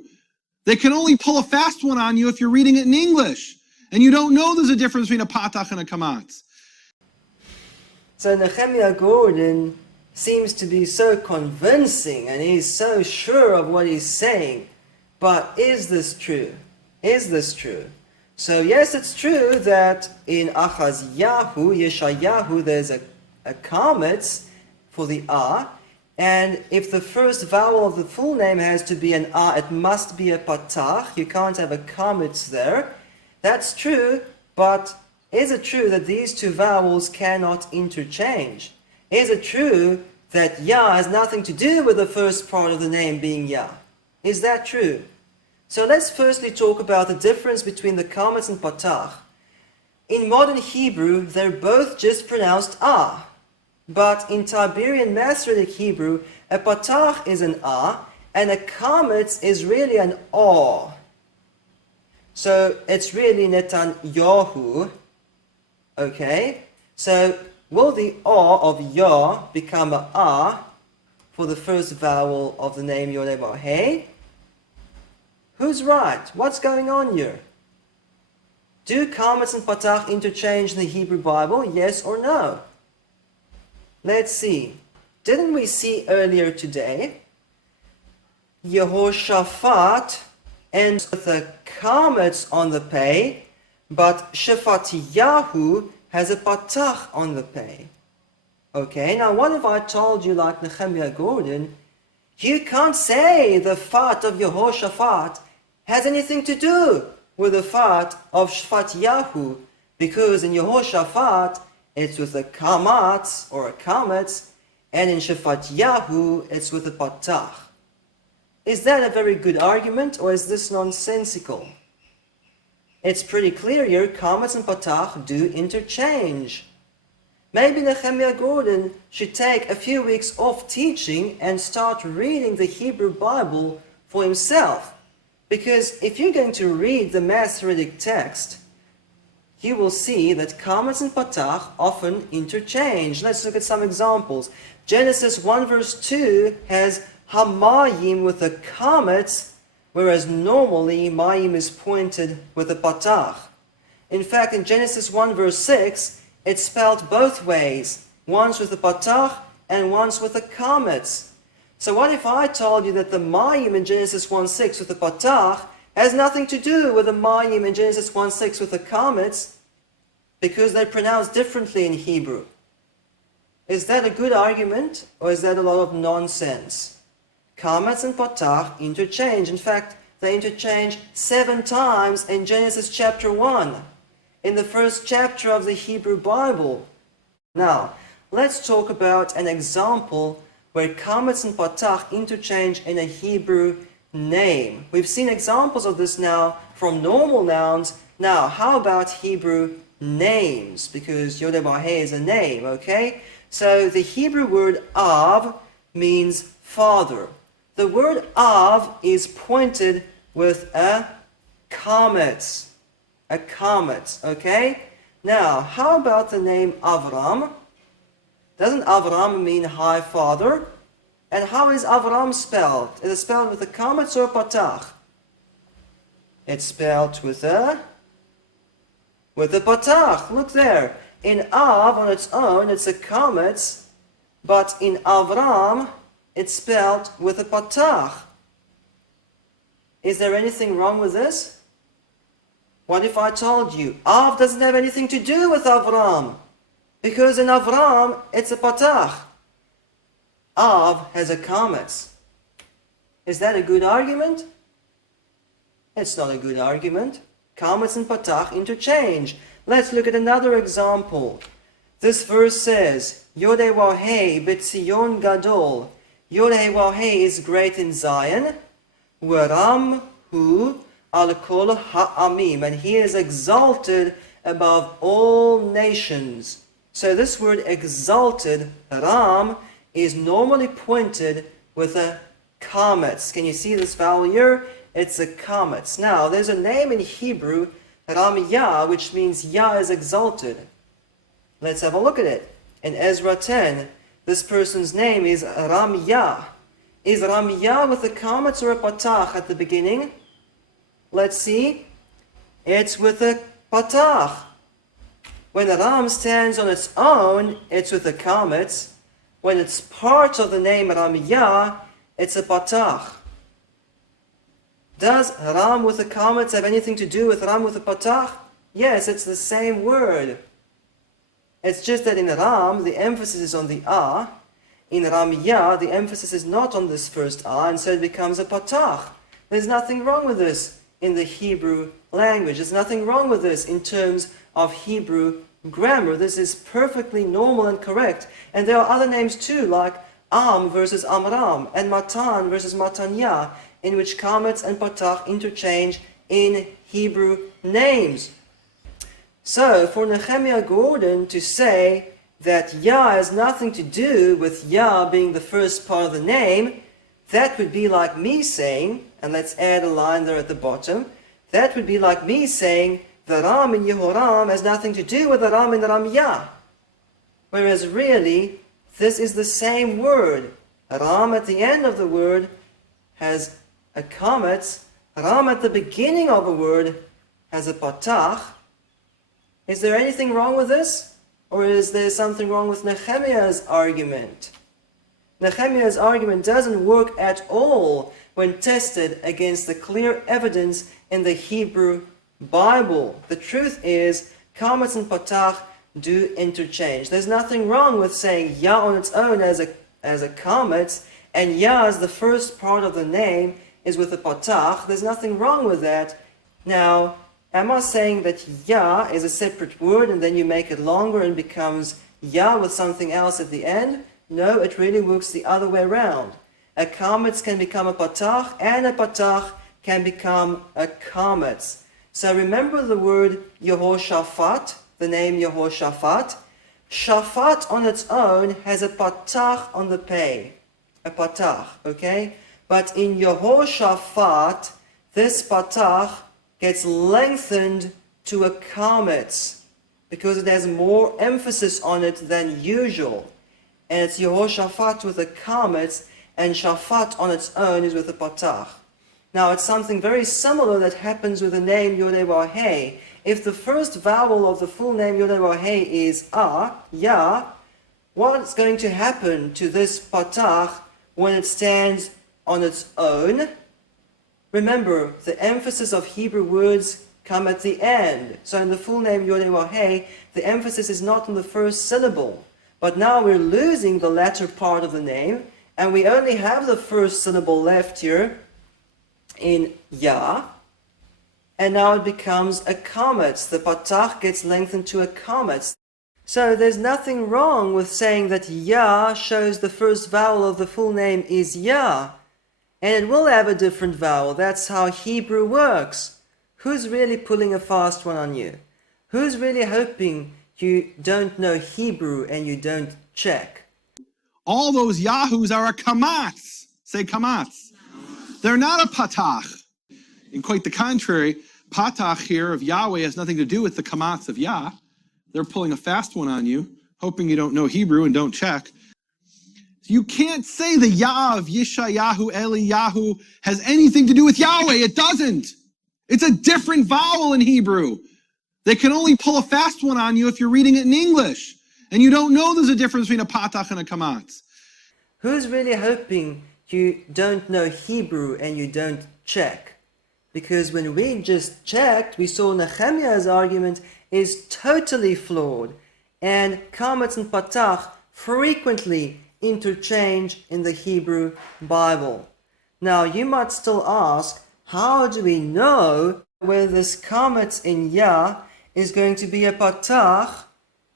They can only pull a fast one on you if you're reading it in English. And you don't know there's a difference between a patach and a kamatz. So Nehemiah Gordon seems to be so convincing and he's so sure of what he's saying. But is this true? Is this true? So yes, it's true that in Achazyahu, Yeshayahu, there's a kametz for the ah. And if the first vowel of the full name has to be an ah, it must be a patach. You can't have a kametz there. That's true, but is it true that these two vowels cannot interchange? Is it true that Yah has nothing to do with the first part of the name being Yah? Is that true? So let's firstly talk about the difference between the kametz and patach. In modern Hebrew, they're both just pronounced ah. But in Tiberian Masoretic Hebrew, a patach is an ah, and a kametz is really an aw. So it's really Netanyahu. Okay? So will the aw of Yah become a ah for the first vowel of the name Yod-Heh-Waw-Heh? Who's right? What's going on here? Do kametz and patach interchange in the Hebrew Bible? Yes or no? Let's see. Didn't we see earlier today Yehoshaphat ends with a kametz on the pei, but Shephatyahu has a patach on the pei. Okay, now what if I told you, like Nehemiah Gordon, you can't say the fat of Yehoshaphat has anything to do with the fat of Shephatyahu, because in Yehoshaphat it's with a kamatz or a kametz, and in Shephatyahu it's with a patach. Is that a very good argument, or is this nonsensical? It's pretty clear here, kametz and patach do interchange. Maybe Nehemiah Gordon should take a few weeks off teaching and start reading the Hebrew Bible for himself. Because if you're going to read the Masoretic text, you will see that kametz and patach often interchange. Let's look at some examples. Genesis 1 verse 2 has hamayim with a kametz, whereas normally mayim is pointed with a patach. In fact, in Genesis 1 verse 6, it's spelled both ways, once with a patach and once with a kametz. So what if I told you that the mayim in Genesis 1:6 with the patach has nothing to do with the mayim in Genesis 1:6 with the kametz, because they're pronounced differently in Hebrew? Is that a good argument, or is that a lot of nonsense? Kametz and patach interchange. In fact, they interchange 7 times in Genesis chapter 1, in the first chapter of the Hebrew Bible. Now, let's talk about an example where kametz and patach interchange in a Hebrew name. We've seen examples of this now from normal nouns. Now, how about Hebrew names? Because Yod He is a name, okay? So the Hebrew word av means father. The word av is pointed with a kametz. A kametz, okay? Now, how about the name Avram? Doesn't Avram mean high father? And how is Avram spelled? Is it spelled with a kametz or patach? It's spelled with a patach. Look there. In Av on its own, it's a kametz, but in Avram, it's spelled with a patach. Is there anything wrong with this? What if I told you Av doesn't have anything to do with Avram? Because in Avram, it's a patach. Av has a kametz. Is that a good argument? It's not a good argument. Kametz and patach interchange. Let's look at another example. This verse says, Yod-Heh Wah-Heh B'Tzion Gadol. Yod-Heh Wah-Heh is great in Zion. U'Aram Hu Al Kol Ha'amim. And he is exalted above all nations. So this word exalted, Ram, is normally pointed with a kametz. Can you see this vowel here? It's a kametz. Now, there's a name in Hebrew, Ram Yah, which means Yah is exalted. Let's have a look at it. In Ezra 10, this person's name is Ram Yah. Is Ram Yah with a kametz or a patach at the beginning? Let's see. It's with a patach. When the Ram stands on its own, it's with a kametz. When it's part of the name Ram Yah, it's a patach. Does Ram with a kametz have anything to do with Ram with a patach? Yes, it's the same word. It's just that in Ram, the emphasis is on the A. In Ram Yah, the emphasis is not on this first A, and so it becomes a patach. There's nothing wrong with this in the Hebrew language. There's nothing wrong with this in terms of Hebrew grammar. This is perfectly normal and correct. And there are other names too, like Am versus Amram, and Matan versus Matanya, in which kametz and patach interchange in Hebrew names. So, for Nehemiah Gordon to say that Yah has nothing to do with Yah being the first part of the name, that would be like me saying, and let's add a line there at the bottom, that would be like me saying the Ram in Yehoram has nothing to do with the Ram in Ram Yah. Whereas really, this is the same word. Ram at the end of the word has a kametz. Ram at the beginning of a word has a patach. Is there anything wrong with this? Or is there something wrong with Nehemiah's argument? Nehemiah's argument doesn't work at all when tested against the clear evidence in the Hebrew Bible. The truth is, kametz and patach do interchange. There's nothing wrong with saying Yah on its own as a kametz, and Yah as the first part of the name is with a patach. There's nothing wrong with that. Now, am I saying that Yah is a separate word and then you make it longer and becomes Yah with something else at the end? No, it really works the other way around. A kametz can become a patach, and a patach can become a kametz. So remember the word Yehoshaphat, the name Yehoshaphat. Shaphat on its own has a patach on the pei. A patach, okay? But in Yehoshaphat, this patach gets lengthened to a kametz because it has more emphasis on it than usual. And it's Yehoshaphat with a kametz, and Shaphat on its own is with a patach. Now, it's something very similar that happens with the name Yod-Heh Wah-Heh. If the first vowel of the full name Yod-Heh Wah-Heh is A, Yah, what's going to happen to this patach when it stands on its own? Remember, the emphasis of Hebrew words come at the end. So in the full name Yod-Heh Wah-Heh, the emphasis is not on the first syllable. But now we're losing the latter part of the name, and we only have the first syllable left here. in Yah, and now it becomes a kametz. The patach gets lengthened to a kametz. So there's nothing wrong with saying that Yah shows the first vowel of the full name is Yah, and it will have a different vowel. That's how Hebrew works. Who's really pulling a fast one on you? Who's really hoping you don't know Hebrew and you don't check? All those Yahoos are a kamatz. Say kamatz. They're not a patach. And quite the contrary, patach here of Yahweh has nothing to do with the kamatz of Yah. They're pulling a fast one on you, hoping you don't know Hebrew and don't check. You can't say the Yah of Yeshayahu, Eliyahu has anything to do with Yahweh. It doesn't. It's a different vowel in Hebrew. They can only pull a fast one on you if you're reading it in English. And you don't know there's a difference between a patach and a kamatz. Who's really hoping you don't know Hebrew and you don't check? Because when we just checked, we saw Nehemiah's argument is totally flawed. And kametz and patach frequently interchange in the Hebrew Bible. Now, you might still ask, how do we know whether this kametz in Yah is going to be a patach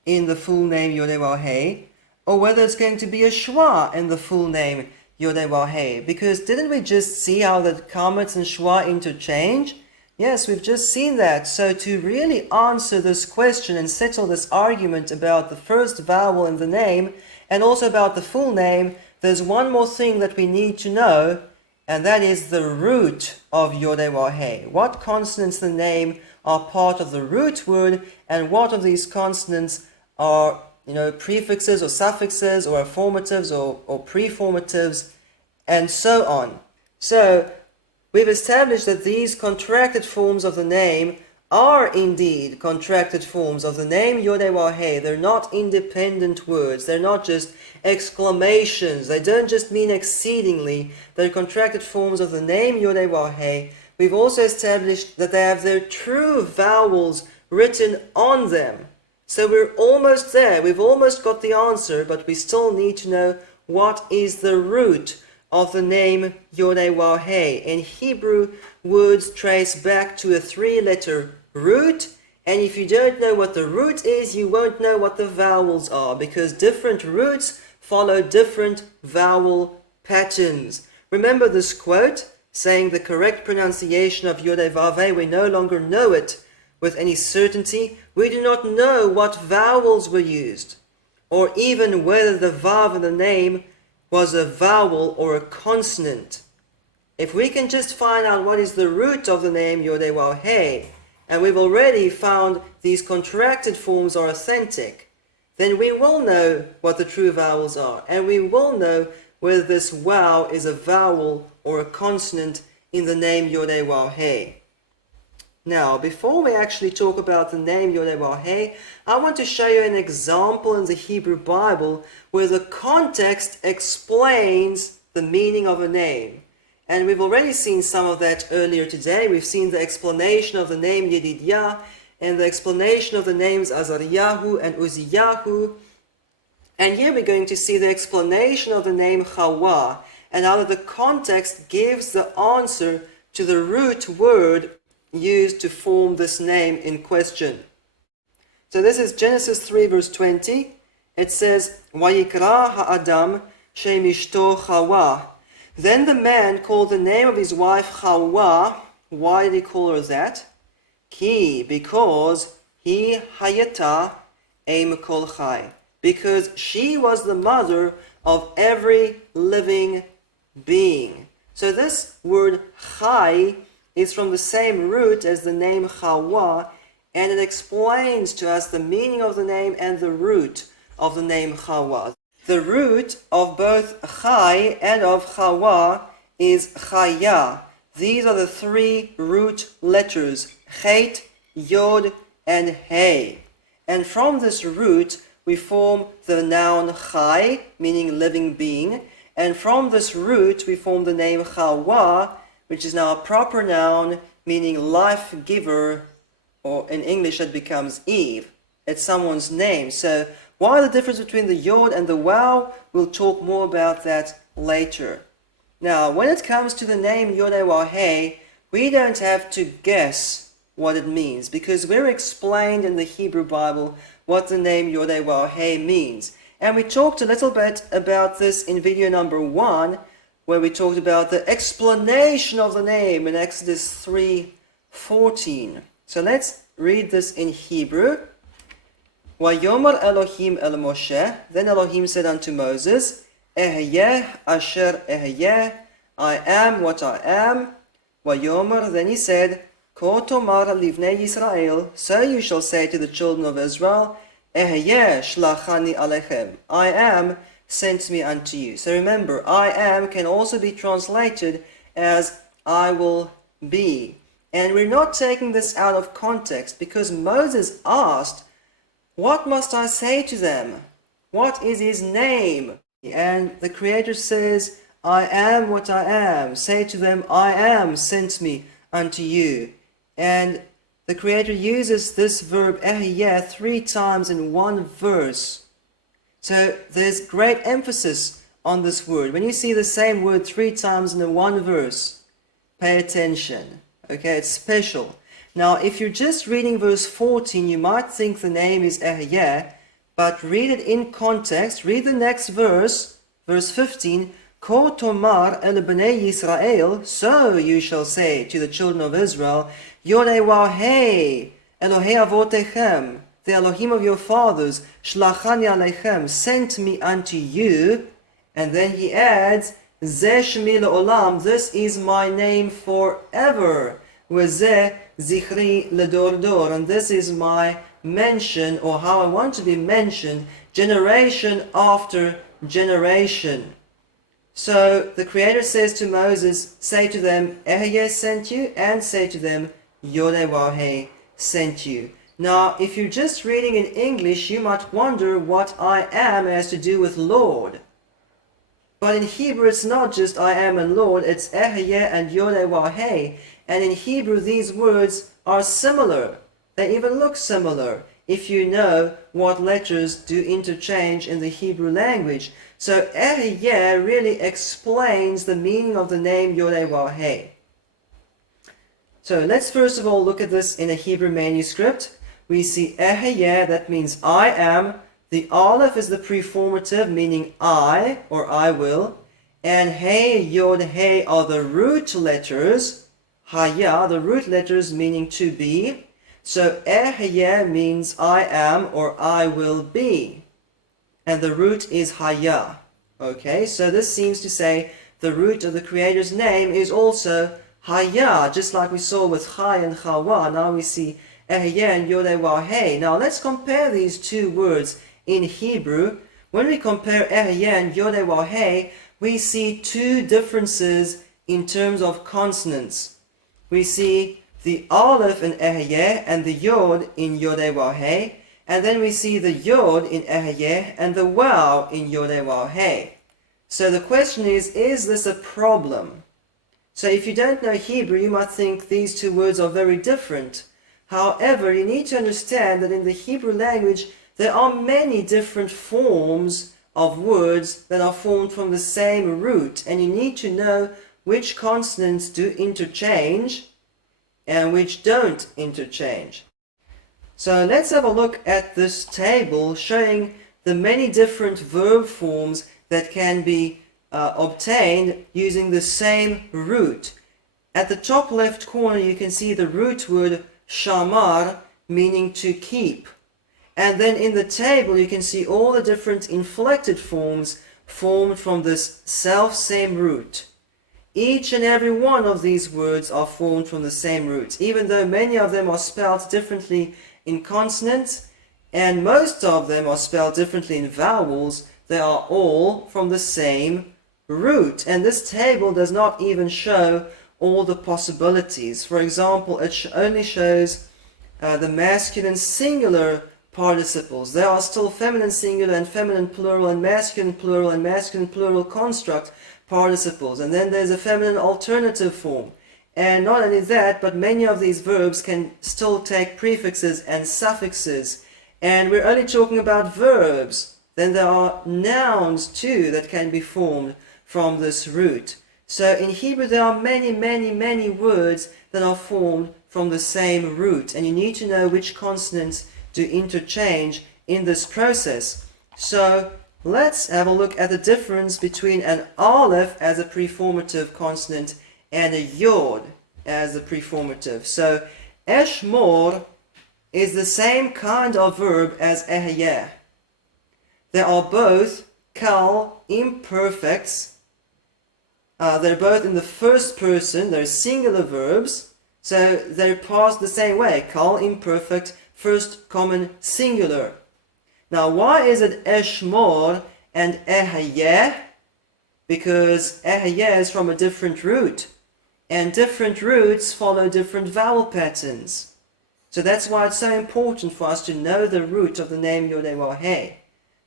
in the full name Yodhe-Waw-He, or whether it's going to be a shwa in the full name Yodhe-Waw-He? Because didn't we just see how that kametz and shwa interchange? Yes, we've just seen that. So to really answer this question and settle this argument about the first vowel in the name and also about the full name, there's one more thing that we need to know, and that is the root of Yodhe-Waw-He. What consonants in the name are part of the root word, and what of these consonants are, prefixes or suffixes or affirmatives or preformatives, and so on. So we've established that these contracted forms of the name are indeed contracted forms of the name Yodhe-Waw-He. They're not independent words. They're not just exclamations. They don't just mean exceedingly. They're contracted forms of the name Yodhe-Waw-He. We've also established that they have their true vowels written on them. So we're almost there. We've almost got the answer, but we still need to know what is the root of the name Yodhe-Waw-He. In Hebrew, words trace back to a 3-letter root, and if you don't know what the root is, you won't know what the vowels are, because different roots follow different vowel patterns. Remember this quote, saying the correct pronunciation of Yodhe-Waw-He, we no longer know it with any certainty. We do not know what vowels were used, or even whether the vav in the name was a vowel or a consonant. If we can just find out what is the root of the name Yodhe-Waw-He, and we've already found these contracted forms are authentic, then we will know what the true vowels are, and we will know whether this wow is a vowel or a consonant in the name Yodhe-Waw-He. Now, before we actually talk about the name Yodhe-Waw-He, I want to show you an example in the Hebrew Bible where the context explains the meaning of a name. And we've already seen some of that earlier today. We've seen the explanation of the name Yedidyah and the explanation of the names Azariyahu and Uziyahu. And here we're going to see the explanation of the name Chawa and how the context gives the answer to the root word used to form this name in question. So this is Genesis 3 verse 20. It says, Vayikra ha'adam she'mishto Chawa. Then the man called the name of his wife Chawa. Why did he call her that? Ki, because he hayata em kol chai. Because she was the mother of every living being. So this word chai is from the same root as the name Chawa, and it explains to us the meaning of the name and the root of the name Chawa. The root of both Chai and of Chawa is Chaya. These are the 3 root letters, Chet, Yod, and He. And from this root, we form the noun Chai, meaning living being. And from this root, we form the name Chawa, which is now a proper noun, meaning life giver, or in English it becomes Eve. It's someone's name. So why the difference between the Yod and the Waw? We'll talk more about that later. Now, when it comes to the name Yod-Heh-Wah-He, we don't have to guess what it means, because we're explained in the Hebrew Bible what the name Yod-Heh-Wah-He means. And we talked a little bit about this in video number 1, where we talked about the explanation of the name in Exodus 3:14. So let's read this in Hebrew. Vayomer Elohim el Moshe, then Elohim said unto Moses, Ehyeh asher ehyeh, I am what I am. Vayomer, then he said, Ko tomar livnei Yisrael, so you shall say to the children of Israel, Ehyeh shlachani alechem, I am sent me unto you. So remember, I am can also be translated as I will be. And we're not taking this out of context, because Moses asked, what must I say to them? What is his name? And the Creator says, I am what I am. Say to them, I am sent me unto you. And the Creator uses this verb ehyeh 3 times in one verse. So there's great emphasis on this word. When you see the same word 3 times in one verse, pay attention. Okay, it's special. Now, if you're just reading verse 14, you might think the name is Ehyeh, but read it in context. Read the next verse, verse 15. Ko tomar el bnei Yisrael, so you shall say to the children of Israel, Yod-Heh-Wah-He, Elohei avotechem, the Elohim of your fathers, Shlachani alechem, sent me unto you. And then he adds, Zeh shmi le'olam, this is my name forever. Wezeh zichri ledor dor, and this is my mention, or how I want to be mentioned, generation after generation. So the Creator says to Moses, say to them, Ehyeh sent you, and say to them, Yod-Heh-Wah-He sent you. Now, if you're just reading in English, you might wonder what I am has to do with Lord. But in Hebrew, it's not just I am and Lord, it's Ehyeh and Yod-Heh-Wah-He. And in Hebrew, these words are similar. They even look similar if you know what letters do interchange in the Hebrew language. So Ehyeh really explains the meaning of the name Yod-Heh-Wah-He. So let's first of all look at this in a Hebrew manuscript. We see Ehyeh, that means I am. The Aleph is the preformative, meaning I, or I will. And He, Yod, He are the root letters. Haya, the root letters meaning to be. So Ehyeh means I am, or I will be. And the root is Haya. Okay, so this seems to say the root of the Creator's name is also Haya, just like we saw with Chai and Chawa. Now we see Ehyeh and Yod-Heh-Wah-He. Now let's compare these two words in Hebrew. When we compare Ehyeh and Yod-Heh-Wah-He, we see two differences in terms of consonants. We see the Aleph in Ehyeh and the Yod in Yod-Heh-Wah-He, and then we see the Yod in Ehyeh and the Waw in Yod-Heh-Wah-He. So the question is this a problem? So if you don't know Hebrew, you might think these two words are very different. However, you need to understand that in the Hebrew language, there are many different forms of words that are formed from the same root, and you need to know which consonants do interchange and which don't interchange. So let's have a look at this table showing the many different verb forms that can be obtained using the same root. At the top left corner you can see the root word shamar, meaning to keep. And then in the table you can see all the different inflected forms formed from this self-same root. Each and every one of these words are formed from the same root, even though many of them are spelled differently in consonants, and most of them are spelled differently in vowels. They are all from the same root. And this table does not even show all the possibilities. For example, it only shows the masculine singular participles. There are still feminine singular and feminine plural and masculine plural construct participles, and then there's a feminine alternative form. And not only that, but many of these verbs can still take prefixes and suffixes, and we're only talking about verbs. Then there are nouns too that can be formed from this root. So in Hebrew there are many words that are formed from the same root, and you need to know which consonants to interchange in this process. So let's have a look at the difference between an aleph as a preformative consonant and a yod as a preformative. So eshmor is the same kind of verb as ehyeh. They are both kal imperfects. They're both in the first person. They're singular verbs. So they're parsed the same way. Kal imperfect, first common singular. Now why is it eshmor and ehyeh? Because ehyeh is from a different root. And different roots follow different vowel patterns. So that's why it's so important for us to know the root of the name Yod-Heh-Waw-Heh.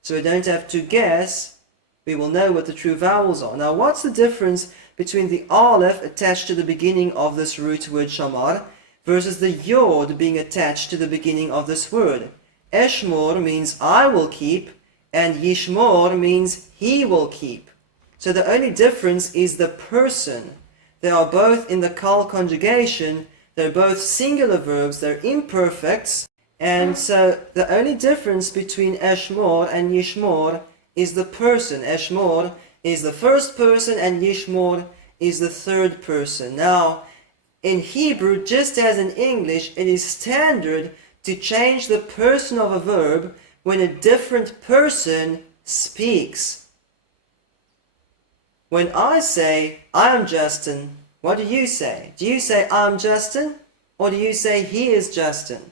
So we don't have to guess, we will know what the true vowels are. Now what's the difference between the aleph attached to the beginning of this root word shamar versus the yod being attached to the beginning of this word? Eshmor means I will keep, and yishmor means he will keep. So the only difference is the person. They are both in the kal conjugation, they're both singular verbs, they're imperfects, and so the only difference between eshmor and yishmor is the person. Eshmor is the first person and yishmor is the third person. Now, in Hebrew, just as in English, it is standard to change the person of a verb when a different person speaks. When I say, I'm Justin, what do you say? Do you say, I'm Justin? Or do you say, he is Justin?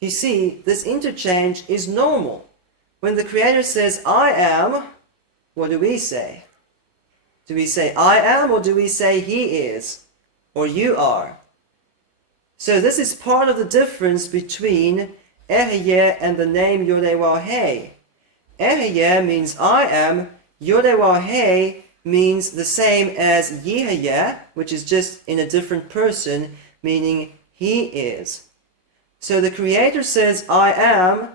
You see, this interchange is normal. When the Creator says, I am, what do we say? Do we say, I am, or do we say, he is, or you are? So this is part of the difference between Ehyeh and the name Yod-Heh-Waw-Heh. Ehyeh means I am, Yod-Heh-Waw-Heh means the same as Yehyeh, which is just in a different person, meaning he is. So the Creator says, I am,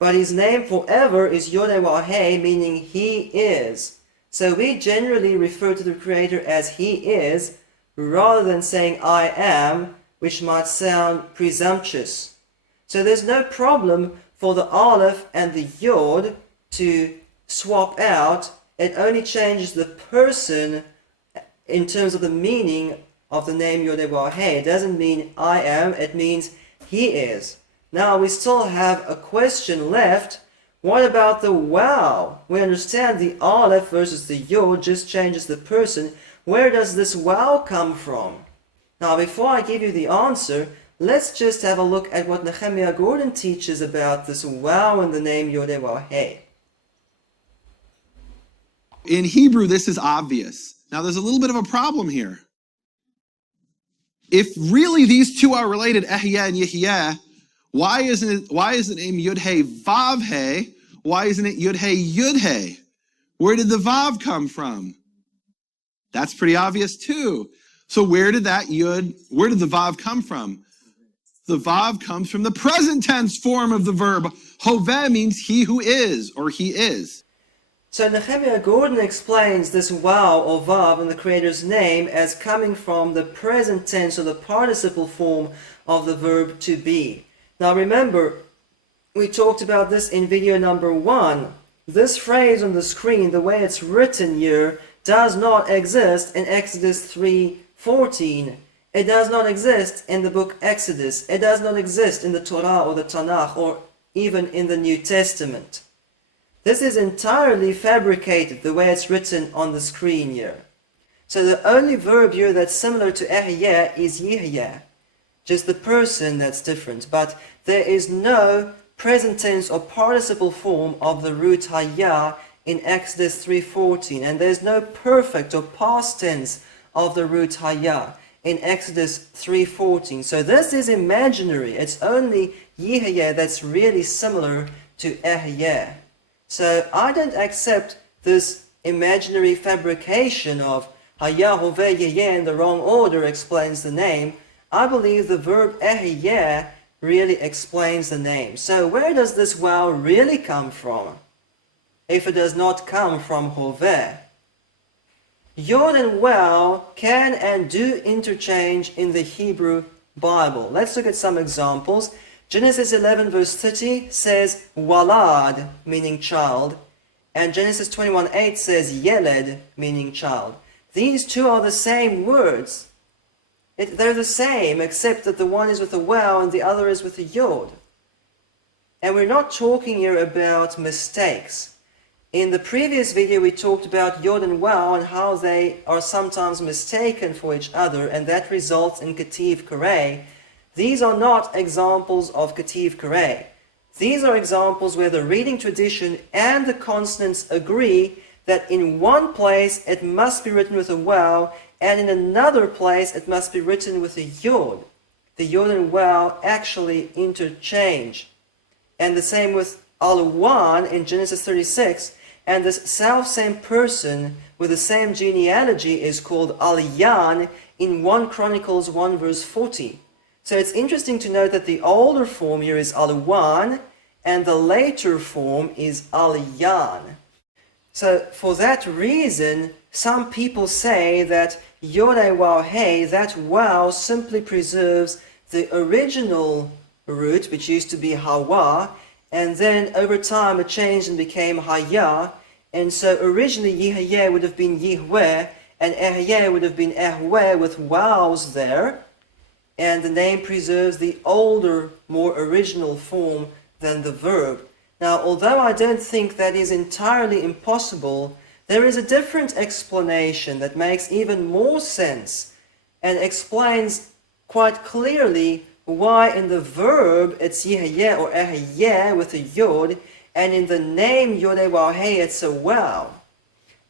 but his name forever is Yod-Heh-Waw-Heh, meaning he is. So we generally refer to the Creator as he is, rather than saying I am, which might sound presumptuous. So there's no problem for the aleph and the yod to swap out. It only changes the person in terms of the meaning of the name Yod-Heh-Waw-Heh. It doesn't mean I am, it means he is. Now we still have a question left. What about the wow? We understand the aleph versus the yod just changes the person. Where does this wow come from? Now before I give you the answer, let's just have a look at what Nehemiah Gordon teaches about this wow in the name Yod-Heh-Waw-Heh. In Hebrew, this is obvious. Now, there's a little bit of a problem here. If really these two are related, Ehyeh and Yehyeh, why isn't the name Yod-Heh-Vav-Heh? Why isn't it Yod-Heh-Yud-Heh? Where did the Vav come from? That's pretty obvious too. So where did the Vav come from? The Vav comes from the present tense form of the verb. Hoveh means he who is, or he is. So Nehemiah Gordon explains this wow or vav in the Creator's name as coming from the present tense or the participle form of the verb to be. Now remember, we talked about this in video number 1. This phrase on the screen, the way it's written here, does not exist in Exodus 3:14. It does not exist in the book Exodus. It does not exist in the Torah or the Tanakh or even in the New Testament. This is entirely fabricated, the way it's written on the screen here. So the only verb here that's similar to Ehyeh is Yehyeh, just the person that's different. But there is no present tense or participle form of the root Hayah in Exodus 3:14, and there's no perfect or past tense of the root Hayah in Exodus 3:14. So this is imaginary. It's only Yehyeh that's really similar to Ehyeh. So I don't accept this imaginary fabrication of Hayah, Hoveh, Yehyeh in the wrong order explains the name. I believe the verb Ehyeh really explains the name. So where does this wow really come from? If it does not come from Hoveh. Yod and Waw can and do interchange in the Hebrew Bible. Let's look at some examples. Genesis 11 verse 30 says walad, meaning child, and Genesis 21:8 says yeled, meaning child. These two are the same words. They're the same, except that the one is with a waw and the other is with a yod. And we're not talking here about mistakes. In the previous video, we talked about Yod and Waw and how they are sometimes mistaken for each other, and that results in Ketiv Kareh. These are not examples of Ketiv Kareh. These are examples where the reading tradition and the consonants agree that in one place it must be written with a Waw, and in another place it must be written with a Yod. The Yod and Waw actually interchange. And the same with Aluwan in Genesis 36. And this self-same person with the same genealogy is called Aliyan in 1 Chronicles 1 verse 40. So it's interesting to note that the older form here is Aluwan and the later form is Aliyan. So for that reason, some people say that Yod Waw Hey, that Waw simply preserves the original root, which used to be Hawa, and then over time it changed and became Haya, and so originally Yihye would have been Yihweh, and Ehye would have been Ehweh with wows there, and the name preserves the older, more original form than the verb. Now, although I don't think that is entirely impossible, there is a different explanation that makes even more sense and explains quite clearly why in the verb it's Yihye or Ehye with a Yod, and in the name Yod Waw Hey it's a Waw.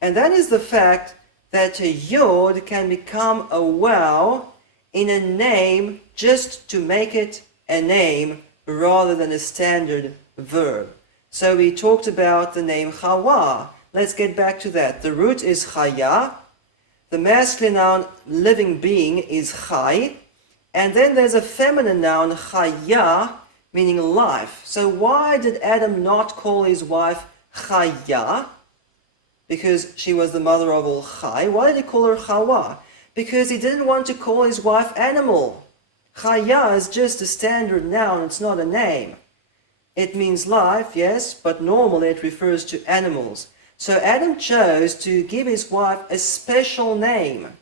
And that is the fact that a Yod can become a Waw in a name just to make it a name rather than a standard verb. So we talked about the name Hawa. Let's get back to that. The root is Chaya. The masculine noun living being is Chai. And then there's a feminine noun, Chaya, meaning life. So why did Adam not call his wife Chaya? Because she was the mother of all Chai. Why did he call her Chawa? Because he didn't want to call his wife animal. Chaya is just a standard noun, it's not a name. It means life, yes, but normally it refers to animals. So Adam chose to give his wife a special name.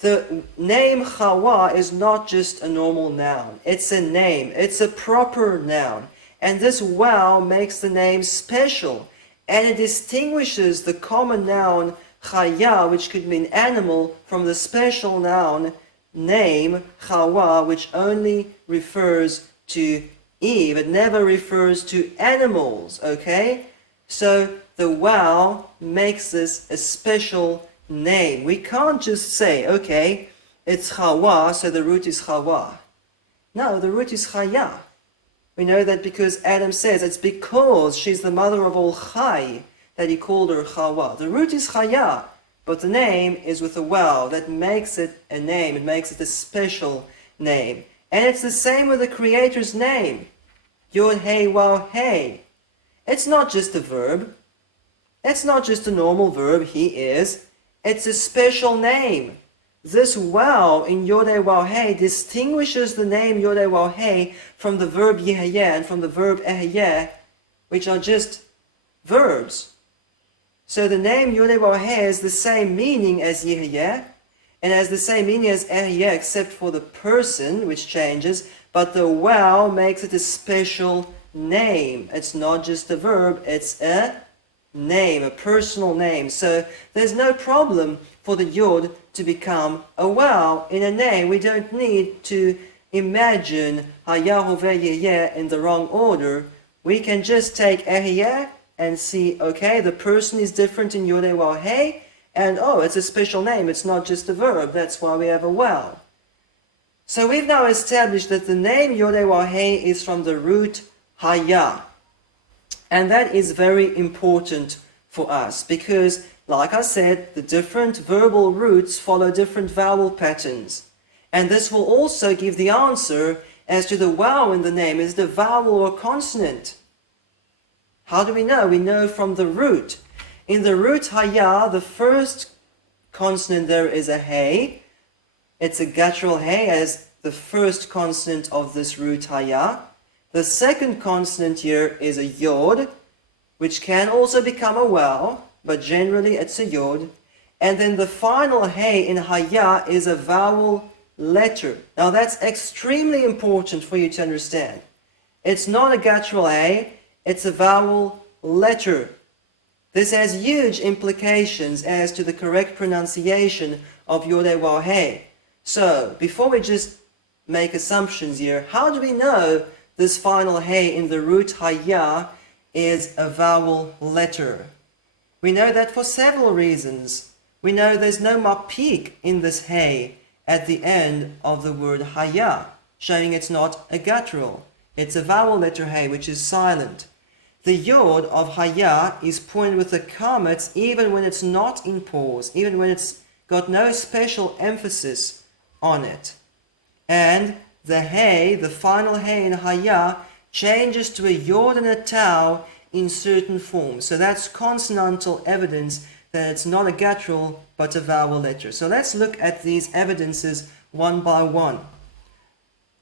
The name Hawa is not just a normal noun. It's a name. It's a proper noun. And this Waw makes the name special. And it distinguishes the common noun Chaya, which could mean animal, from the special noun name Hawa, which only refers to Eve. It never refers to animals, okay? So the Waw makes this a special name. We can't just say, okay, it's Hawa, so the root is Hawa. No, the root is Chaya. We know that because Adam says it's because she's the mother of all Chai that he called her Hawa. The root is Chaya, but the name is with a Waw. That makes it a name. It makes it a special name. And it's the same with the Creator's name. Yod Hey Waw Hey. It's not just a verb. It's not just a normal verb, he is. It's a special name. This Waw in Yod Waw Hey distinguishes the name Yod Waw Hey from the verb Yihye and from the verb Ehye, which are just verbs. So the name Yod Waw Hey has the same meaning as Yihye and has the same meaning as Ehye except for the person, which changes, but the Waw makes it a special name. It's not just a verb, it's a name, a personal name. So there's no problem for the Yod to become a Waw in a name. We don't need to imagine Hayahoveh in the wrong order. We can just take Ehye and see, okay, the person is different in Yod Waw Hey, and oh, it's a special name, it's not just a verb, that's why we have a Waw. So we've now established that the name Yod Waw Hey is from the root Haya. And that is very important for us because, like I said, the different verbal roots follow different vowel patterns. And this will also give the answer as to the Waw in the name. Is it a vowel or a consonant? How do we know? We know from the root. In the root Haya, the first consonant there is a hey. It's a guttural hey as the first consonant of this root haya. The second consonant here is a yod, which can also become a vowel, but generally it's a yod. And then the final hey in haya is a vowel letter. Now that's extremely important for you to understand. It's not a guttural hey, it's a vowel letter. This has huge implications as to the correct pronunciation of yod hey waw hey. So, before we just make assumptions here, how do we know this final hey in the root haya is a vowel letter? We know that for several reasons. We know there's no mapik in this hey at the end of the word haya, showing it's not a guttural. It's a vowel letter hey, which is silent. The yod of haya is pointed with a kametz even when it's not in pause, even when it's got no special emphasis on it. And the hey, the final hey in haya, changes to a yod and a tau in certain forms. So that's consonantal evidence that it's not a guttural but a vowel letter. So let's look at these evidences one by one.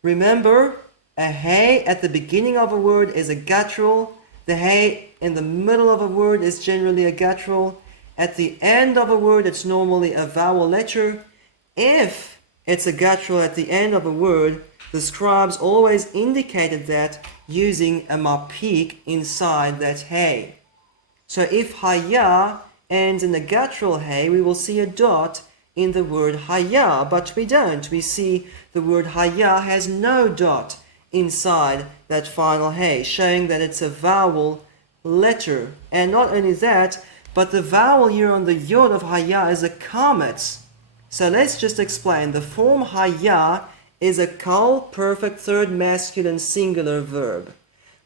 Remember, a hey at the beginning of a word is a guttural. The hey in the middle of a word is generally a guttural. At the end of a word, it's normally a vowel letter. If it's a guttural at the end of a word, the scribes always indicated that using a mapik inside that hey. So if haya ends in a guttural hey, we will see a dot in the word haya, but we don't. We see the word haya has no dot inside that final hey, showing that it's a vowel letter. And not only that, but the vowel here on the yod of haya is a kametz. So let's just explain. The form haya is a kal perfect third masculine singular verb.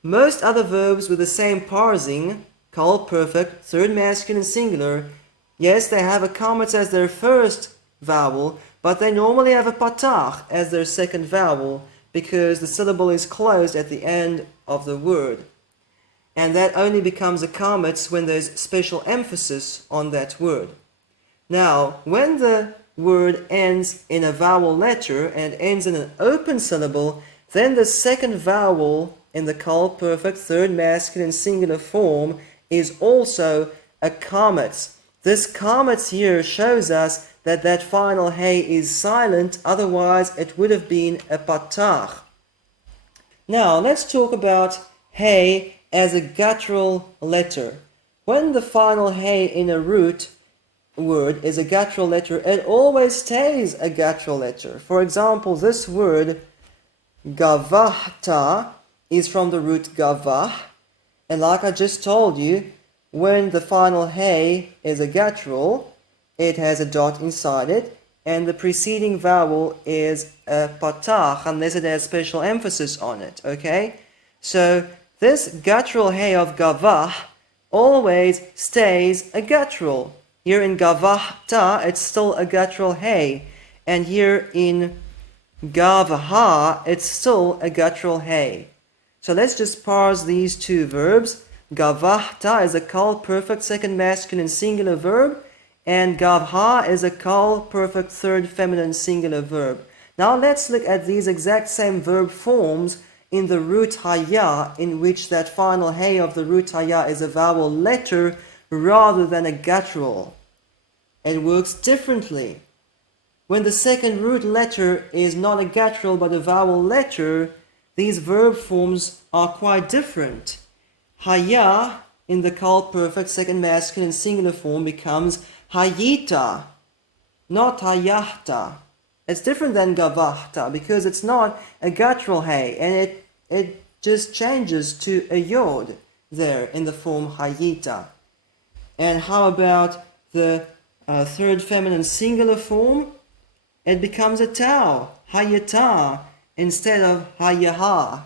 Most other verbs with the same parsing, kal perfect third masculine singular, yes, they have a kametz as their first vowel, but they normally have a patach as their second vowel because the syllable is closed at the end of the word. And that only becomes a kametz when there's special emphasis on that word. Now, when the word ends in a vowel letter and ends in an open syllable, then the second vowel in the kal perfect third masculine singular form is also a kametz. This kametz here shows us that that final hey is silent, otherwise it would have been a patach. Now let's talk about hey as a guttural letter. When the final hey in a root word is a guttural letter, it always stays a guttural letter. For example, this word gavahta is from the root gavah, and like I just told you, when the final hey is a guttural, it has a dot inside it, and the preceding vowel is a patach unless it has special emphasis on it, okay? So this guttural hey of gavah always stays a guttural. Here in gavahta, it's still a guttural hey, and here in gavaha, it's still a guttural hey. So let's just parse these two verbs. Gavahta is a kal perfect second masculine singular verb, and gavha is a kal perfect third feminine singular verb. Now let's look at these exact same verb forms in the root haya, in which that final hey of the root haya is a vowel letter rather than a guttural. It works differently. When the second root letter is not a guttural but a vowel letter, these verb forms are quite different. Haya in the kal perfect second masculine singular form becomes hayita, not hayahta. It's different than gavahta because it's not a guttural hey, and it just changes to a yod there in the form hayita. And how about the third feminine singular form? It becomes a tau, hayata, instead of hayaha.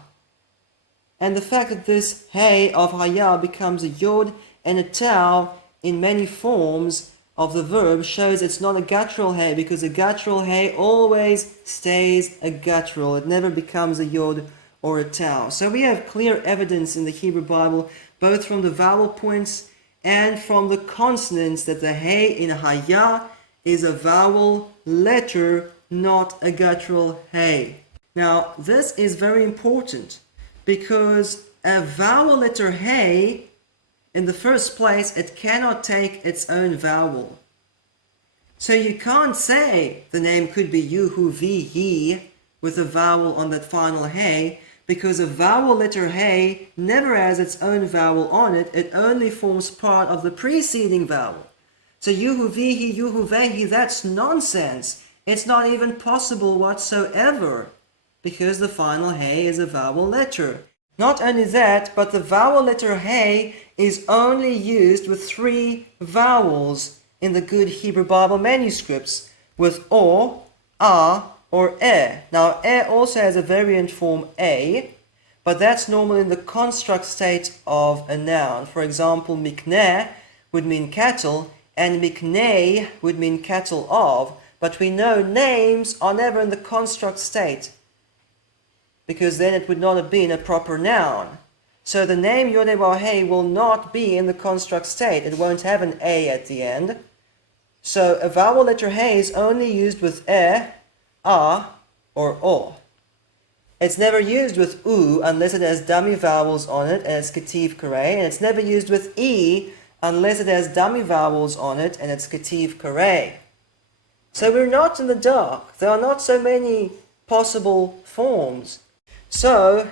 And the fact that this hey of haya becomes a yod and a tau in many forms of the verb shows it's not a guttural hey, because a guttural hey always stays a guttural. It never becomes a yod or a tau. So we have clear evidence in the Hebrew Bible, both from the vowel points and from the consonants, that the hey in haya is a vowel letter, not a guttural hey. Now, this is very important because a vowel letter hey, in the first place, it cannot take its own vowel. So you can't say the name could be you, who, vi, he, with a vowel on that final hey, because a vowel letter hey never has its own vowel on it. It only forms part of the preceding vowel. So you, who, vi, he, you, who, ve, he, that's nonsense. It's not even possible whatsoever, because the final hey is a vowel letter. Not only that, but the vowel letter hey is only used with 3 vowels in the good Hebrew Bible manuscripts, with o, a, or e. Now, e also has a variant form a, but that's normally in the construct state of a noun. For example, mikneh would mean cattle, and miknei would mean cattle of, but we know names are never in the construct state, because then it would not have been a proper noun. So the name Yod-Heh-Waw-Heh will not be in the construct state. It won't have an A at the end. So a vowel letter Hey is only used with E, A, or O. It's never used with U unless it has dummy vowels on it and it's Ketiv Kareh. And it's never used with E unless it has dummy vowels on it and it's Ketiv Kareh. So we're not in the dark. There are not so many possible forms. So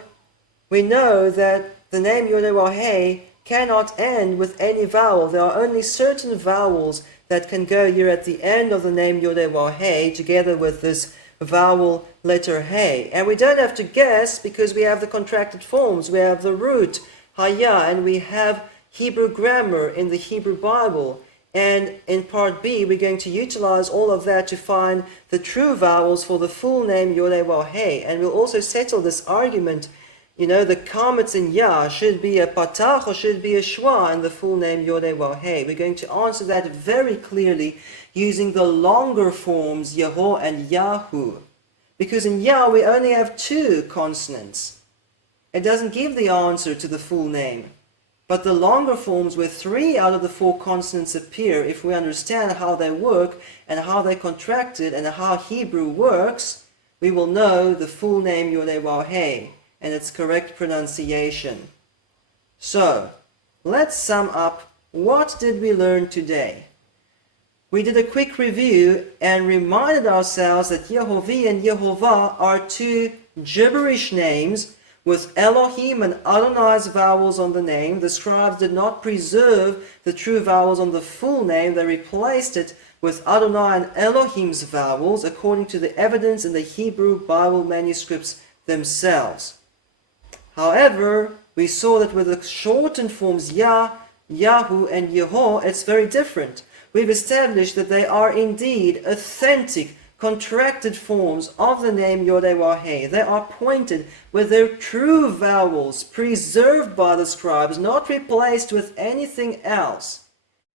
we know that the name Yod-Heh-Waw-Heh cannot end with any vowel. There are only certain vowels that can go here at the end of the name Yod-Heh-Waw-Heh together with this vowel letter Hey. And we don't have to guess because we have the contracted forms. We have the root, Haya, and we have Hebrew grammar in the Hebrew Bible. And in part B, we're going to utilize all of that to find the true vowels for the full name Yod-Heh-Waw-Heh. And we'll also settle this argument, you know, the kametz in Yah should be a patach or should be a shwa in the full name Yod-Heh-Waw-Heh. We're going to answer that very clearly using the longer forms Yeho and Yahu. Because in Yah we only have 2 consonants. It doesn't give the answer to the full name. But the longer forms where 3 out of the 4 consonants appear, if we understand how they work and how they contracted and how Hebrew works, we will know the full name Yod-Heh-Waw-Heh and its correct pronunciation. So, let's sum up. What did we learn today? We did a quick review and reminded ourselves that Yehovah and Yehovah are 2 gibberish names with Elohim and Adonai's vowels on the name. The scribes did not preserve the true vowels on the full name. They replaced it with Adonai and Elohim's vowels according to the evidence in the Hebrew Bible manuscripts themselves. However, we saw that with the shortened forms Yah, Yahu, and Yeho, it's very different. We've established that they are indeed authentic, contracted forms of the name Yod-Heh-Waw-Heh. They are pointed with their true vowels, preserved by the scribes, not replaced with anything else.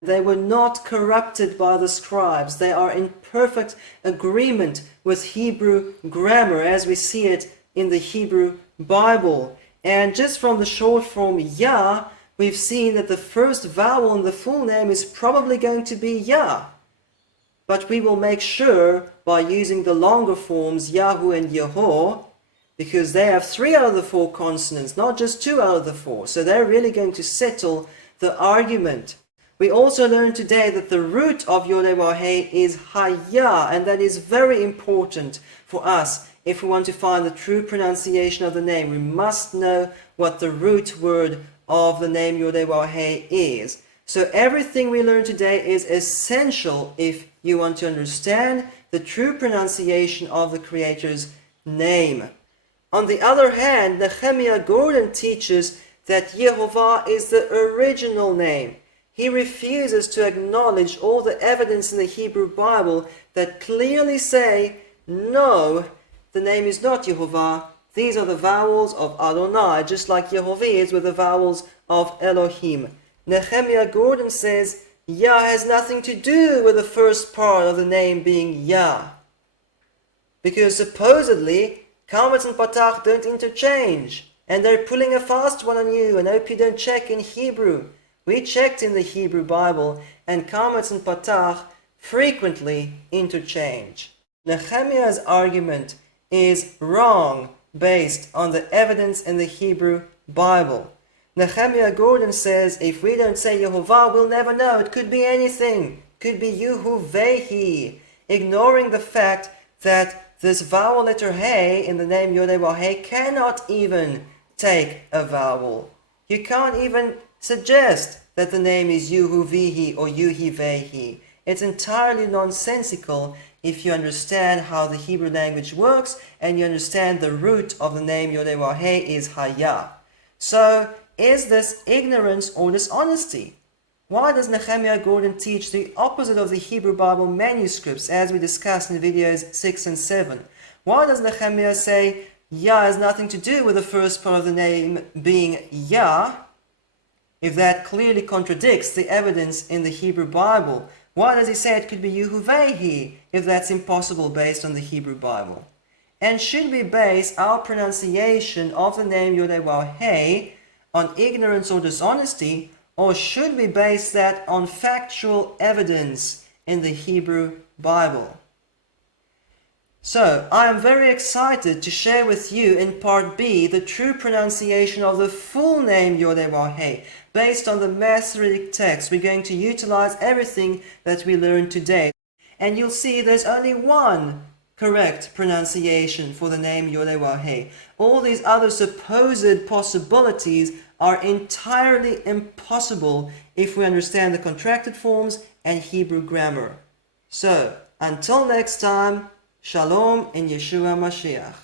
They were not corrupted by the scribes. They are in perfect agreement with Hebrew grammar as we see it in the Hebrew Bible. And just from the short form Yah, we've seen that the first vowel in the full name is probably going to be Yah. But we will make sure by using the longer forms Yahu and Yeho, because they have 3 out of the 4 consonants, not just 2 out of the 4. So they're really going to settle the argument. We also learned today that the root of Yod-Heh-Waw-Heh is Haya, and that is very important for us. If we want to find the true pronunciation of the name, we must know what the root word of the name Yod-Heh-Waw-Heh is. So everything we learned today is essential if you want to understand the true pronunciation of the Creator's name. On the other hand, Nehemiah Gordon teaches that Yehovah is the original name. He refuses to acknowledge all the evidence in the Hebrew Bible that clearly say, no, the name is not Yehovah. These are the vowels of Adonai, just like Yehovah is with the vowels of Elohim. Nehemiah Gordon says, Yah has nothing to do with the first part of the name being Yah. Because supposedly, Kametz and Patach don't interchange. And they're pulling a fast one on you, and I hope you don't check in Hebrew. We checked in the Hebrew Bible, and Kametz and Patach frequently interchange. Nehemiah's argument is wrong based on the evidence in the Hebrew Bible. Nehemiah Gordon says, if we don't say Yehovah, we'll never know. It could be anything. Could be Yehuvehi, ignoring the fact that this vowel letter Hey in the name Yod-Heh cannot even take a vowel. You can't even suggest that the name is Yehuvihi or Yuhivehi. It's entirely nonsensical if you understand how the Hebrew language works and you understand the root of the name Yod-Heh is Haya. So, is this ignorance or dishonesty? Why does Nehemiah Gordon teach the opposite of the Hebrew Bible manuscripts, as we discussed in videos 6 and 7? Why does Nehemiah say Yah has nothing to do with the first part of the name being Yah, if that clearly contradicts the evidence in the Hebrew Bible? Why does he say it could be Yehuvehi, if that's impossible based on the Hebrew Bible? And should we base our pronunciation of the name Yod-Heh on ignorance or dishonesty, or should we base that on factual evidence in the Hebrew Bible? So, I am very excited to share with you in part B the true pronunciation of the full name Yod-Heh. Based on the Masoretic text, we're going to utilize everything that we learned today. And you'll see there's only one correct pronunciation for the name Yod-Heh. All these other supposed possibilities are entirely impossible if we understand the contracted forms and Hebrew grammar. So, until next time, Shalom in Yeshua Mashiach.